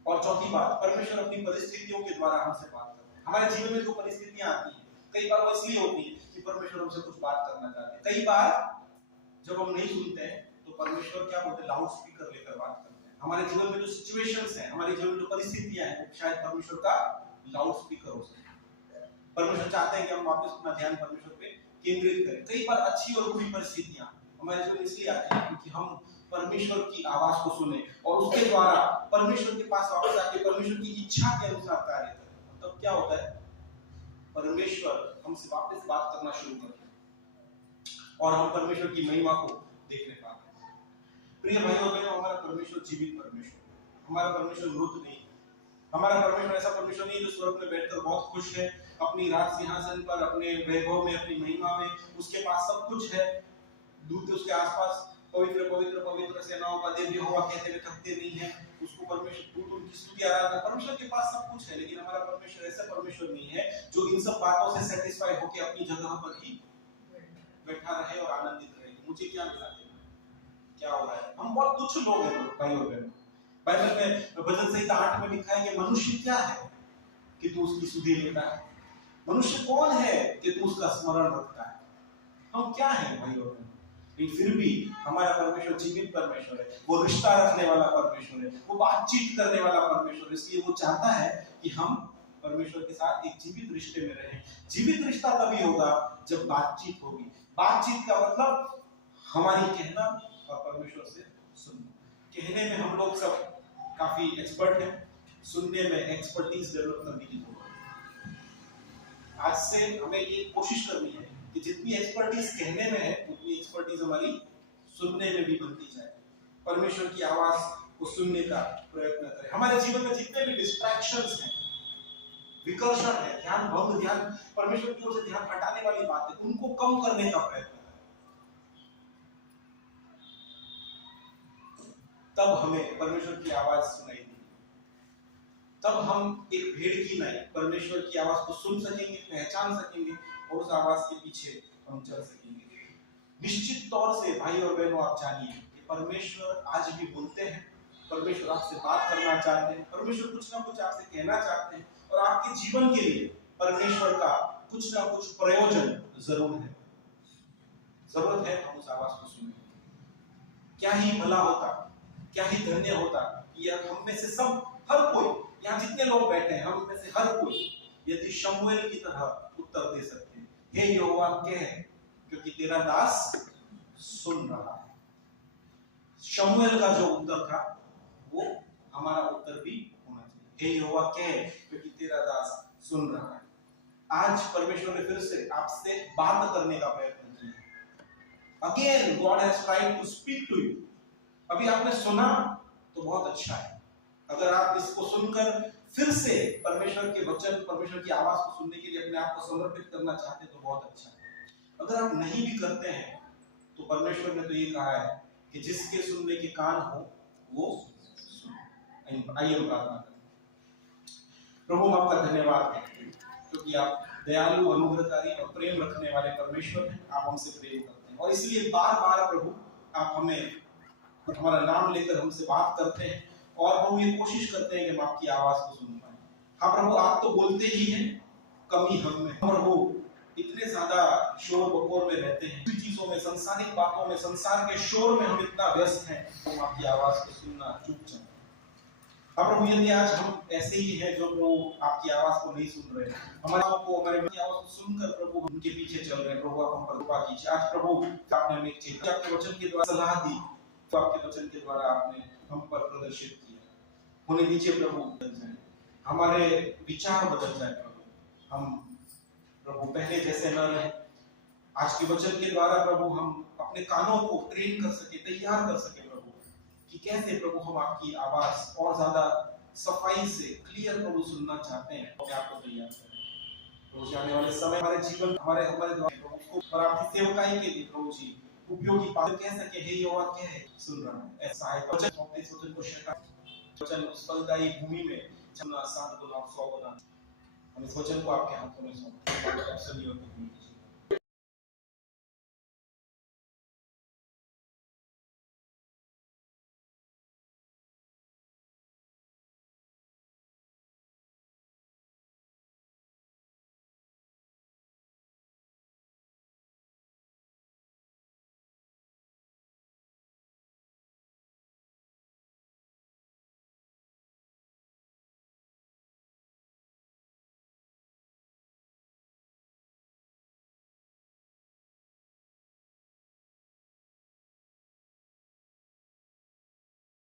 और चौथी बात, परमेश्वर अपनी परिस्थितियों के द्वारा हमसे बात करते हैं। हमारे जीवन में जो परिस्थितियां आती हैं, कई बार वो इसलिए होती है कि परमेश्वर हमसे कुछ बात करना चाहते हैं। कई बार जब हम नहीं सुनते हैं तो परमेश्वर क्या बोलते हैं? लाउड स्पीकर लेकर बात करते हैं। हमारे जीवन में जो सिचुएशंस हैं, हमारे जीवन में जो परिस्थितियां हैं, वो शायद परमेश्वर का लाउड स्पीकर हो सकते हैं। परमेश्वर चाहते हैं कि हम वापस अपना ध्यान परमेश्वर पे केंद्रित करें। कई बार अच्छी और बुरी परिस्थितियां हमारे जीवन में इसलिए आती हैं क्योंकि हम परमेश्वर की आवाज को सुने और उसके द्वारा परमेश्वर के पास वापस आके परमेश्वर की इच्छा के अनुसार कार्य करें। तब क्या होता है? परमेश्वर हमसे वापस बात करना शुरू करते हैं और हम परमेश्वर की महिमा को देखने पाते हैं। प्रिय भाइयों और बहनों, हमारा परमेश्वर जीवित परमेश्वर, हमारा परमेश्वर मृत नहीं। हमारा परमेश्वर ऐसा परमेश्वर नहीं जो स्वर्ग में बैठकर बहुत खुश है अपनी राज सिंहासन पर, अपने वैभव में, अपनी महिमा में, उसके पास सब कुछ है, दूत उसके आसपास पवित्र पवित्र पवित्र सेनाओं का देव यहोवा कहते हुए थकते नहीं है। उसको परमेश्वर दूत उनकी स्तुति आराधना, परमेश्वर के पास सब कुछ है। लेकिन हमारा परमेश्वर ऐसा परमेश्वर नहीं है जो इन सब बातों से सेटिस्फाई होकर अपनी जगह पर ही बैठा रहे और आनंदित रहे। मुझे क्या मिला, क्या हो रहा है? हम बहुत तुच्छ लोग हैं भाई और बहनों। बाइबल में भजन संहिता 8 में लिखा है कि मनुष्य क्या है कि तू उसकी सुधि लेता है? मनुष्य कौन है कि तू उसका स्मरण रखता है? हम क्या हैं भाई और बहनों? लेकिन फिर भी हमारा परमेश्वर जीवित परमेश्वर है, वो रिश्ता रखने वाला परमेश्वर है, वो बातचीत करने वाला परमेश्वर। इसलिए वो चाहता है कि हम परमेश्वर के साथ एक जीवित रिश्ते में रहें। जीवित रिश्ता तभी होगा जब बातचीत होगी। बातचीत का मतलब हमारी कहना और परमेश्वर से सुनना। कहने में हम लोग सब काफी एक्सपर्ट हैं, सुनने में एक्सपर्टीज डेवलप करने की जरूरत है। आज से हमें ये कोशिश करनी है कि जितनी एक्सपर्टीज कहने में है उतनी एक्सपर्टीज हमारी सुनने में भी बनती जाए। परमेश्वर की आवाज को सुनने का प्रयत्न करें। हमारे जीवन में जितने भी डिस्ट्रैक्शंस हैं, विकर्षण है, ध्यान भंग, ध्यान परमेश्वर की ओर से ध्यान हटाने वाली बातें, उनको कम करने का प्रयत्न करें। तब हमें परमेश्वर की आवाज सुनाई देगी। तब हम एक भेड़ की नहीं परमेश्वर की आवाज को सुन सकेंगे, पहचान सकेंगे और उस आवाज के पीछे हम चल सकेंगे। निश्चित तौर से भाई और बहनों, आप जानिए कि परमेश्वर आज भी बोलते हैं, परमेश्वर आपसे बात करना चाहते हैं, परमेश्वर कुछ ना कुछ आपसे कहना चाहते हैं और आपके जीवन के लिए परमेश्वर का कुछ ना कुछ प्रयोजन जरूर है। जरूरत है हम उस आवाज को सुने। क्या ही भला होता, क्या ही धन्य होता कि हम में से सब, हर कोई, यहाँ जितने लोग बैठे हैं, हम में से हर कोई यदि शमूएल की तरह उत्तर दे सकते हैं, हे यहोवा कह, क्योंकि तेरा दास सुन रहा है। शमूएल का जो उत्तर था वो हमारा उत्तर भी होना चाहिए। हे यहोवा कह, क्योंकि तेरा दास सुन रहा है। आज परमेश्वर ने फिर से आपसे बात करने का प्रयत्न किया। Again God has tried to speak to you. अभी आपने सुना तो बहुत अच्छा है। अगर आप इसको सुनकर फिर से परमेश्वर के वचन, परमेश्वर की आवाज को सुनने के लिए अपने आप को समर्पित करना चाहते हैं तो बहुत अच्छा है। अगर आप नहीं भी करते हैं तो परमेश्वर ने तो ये कहा है कि जिसके सुनने के कान हो वो सुने। आइए हम प्रार्थना करें। प्रभु हम आपका धन्यवाद करते हैं क्योंकि आप दयालु, अनुग्रहकारी और प्रेम रखने वाले परमेश्वर हैं। आप हमसे प्रेम करते हैं और इसलिए बार बार प्रभु आप हमें, हमारा नाम लेकर हमसे बात करते हैं और प्रभु ये कोशिश करते हैं कि हम आपकी आवाज को सुन पाए। हाँ प्रभु, आप तो बोलते ही हैं, कमी हम में। प्रभु इतने ज्यादा शोर बकोर में रहते हैं, चीजों में, संसारिक बातों में, संसार के शोर में हम इतना व्यस्त हैं, हम आपकी आवाज को सुनना चूक जाते हैं। हाँ प्रभु, यदि आज हम ऐसे ही हैं जो प्रभु आपकी आवाज को नहीं सुन रहे, हमारे आवाज को सुनकर प्रभु उनके पीछे चल रहे हैं, प्रभु आप हम पर कृपा कीजिए। आज प्रभु आपने हमें एक चीज आपके वचन के द्वारा सलाह दी, तो आपके वचन के द्वारा आपने हम पर प्रदर्शित किया। होने दीजिए प्रभु, बदल जाए, हमारे विचार बदल जाए प्रभु। हम प्रभु पहले जैसे न रहे। आज के वचन के द्वारा प्रभु हम अपने कानों को ट्रेन कर सके, तैयार कर सके प्रभु, कि कैसे प्रभु हम आपकी आवाज और ज्यादा सफाई से, क्लियर प्रभु सुनना चाहते हैं। अपने आप को तैयार करें प्रभु। आने वाले समय हमारे जीवन, हमारे द्वारा प्रभु उसको पर आपकी सेवकाई के लिए प्रभु जी उपयोगी बात कह सके। हे यहोवा क्या है, सुन रहा है। ऐसा है वचन को शैतान वचन उस फलदायी भूमि में चलना 7 गुना 100 गुना। हम इस वचन को आपके हाथों में सौंपते हैं।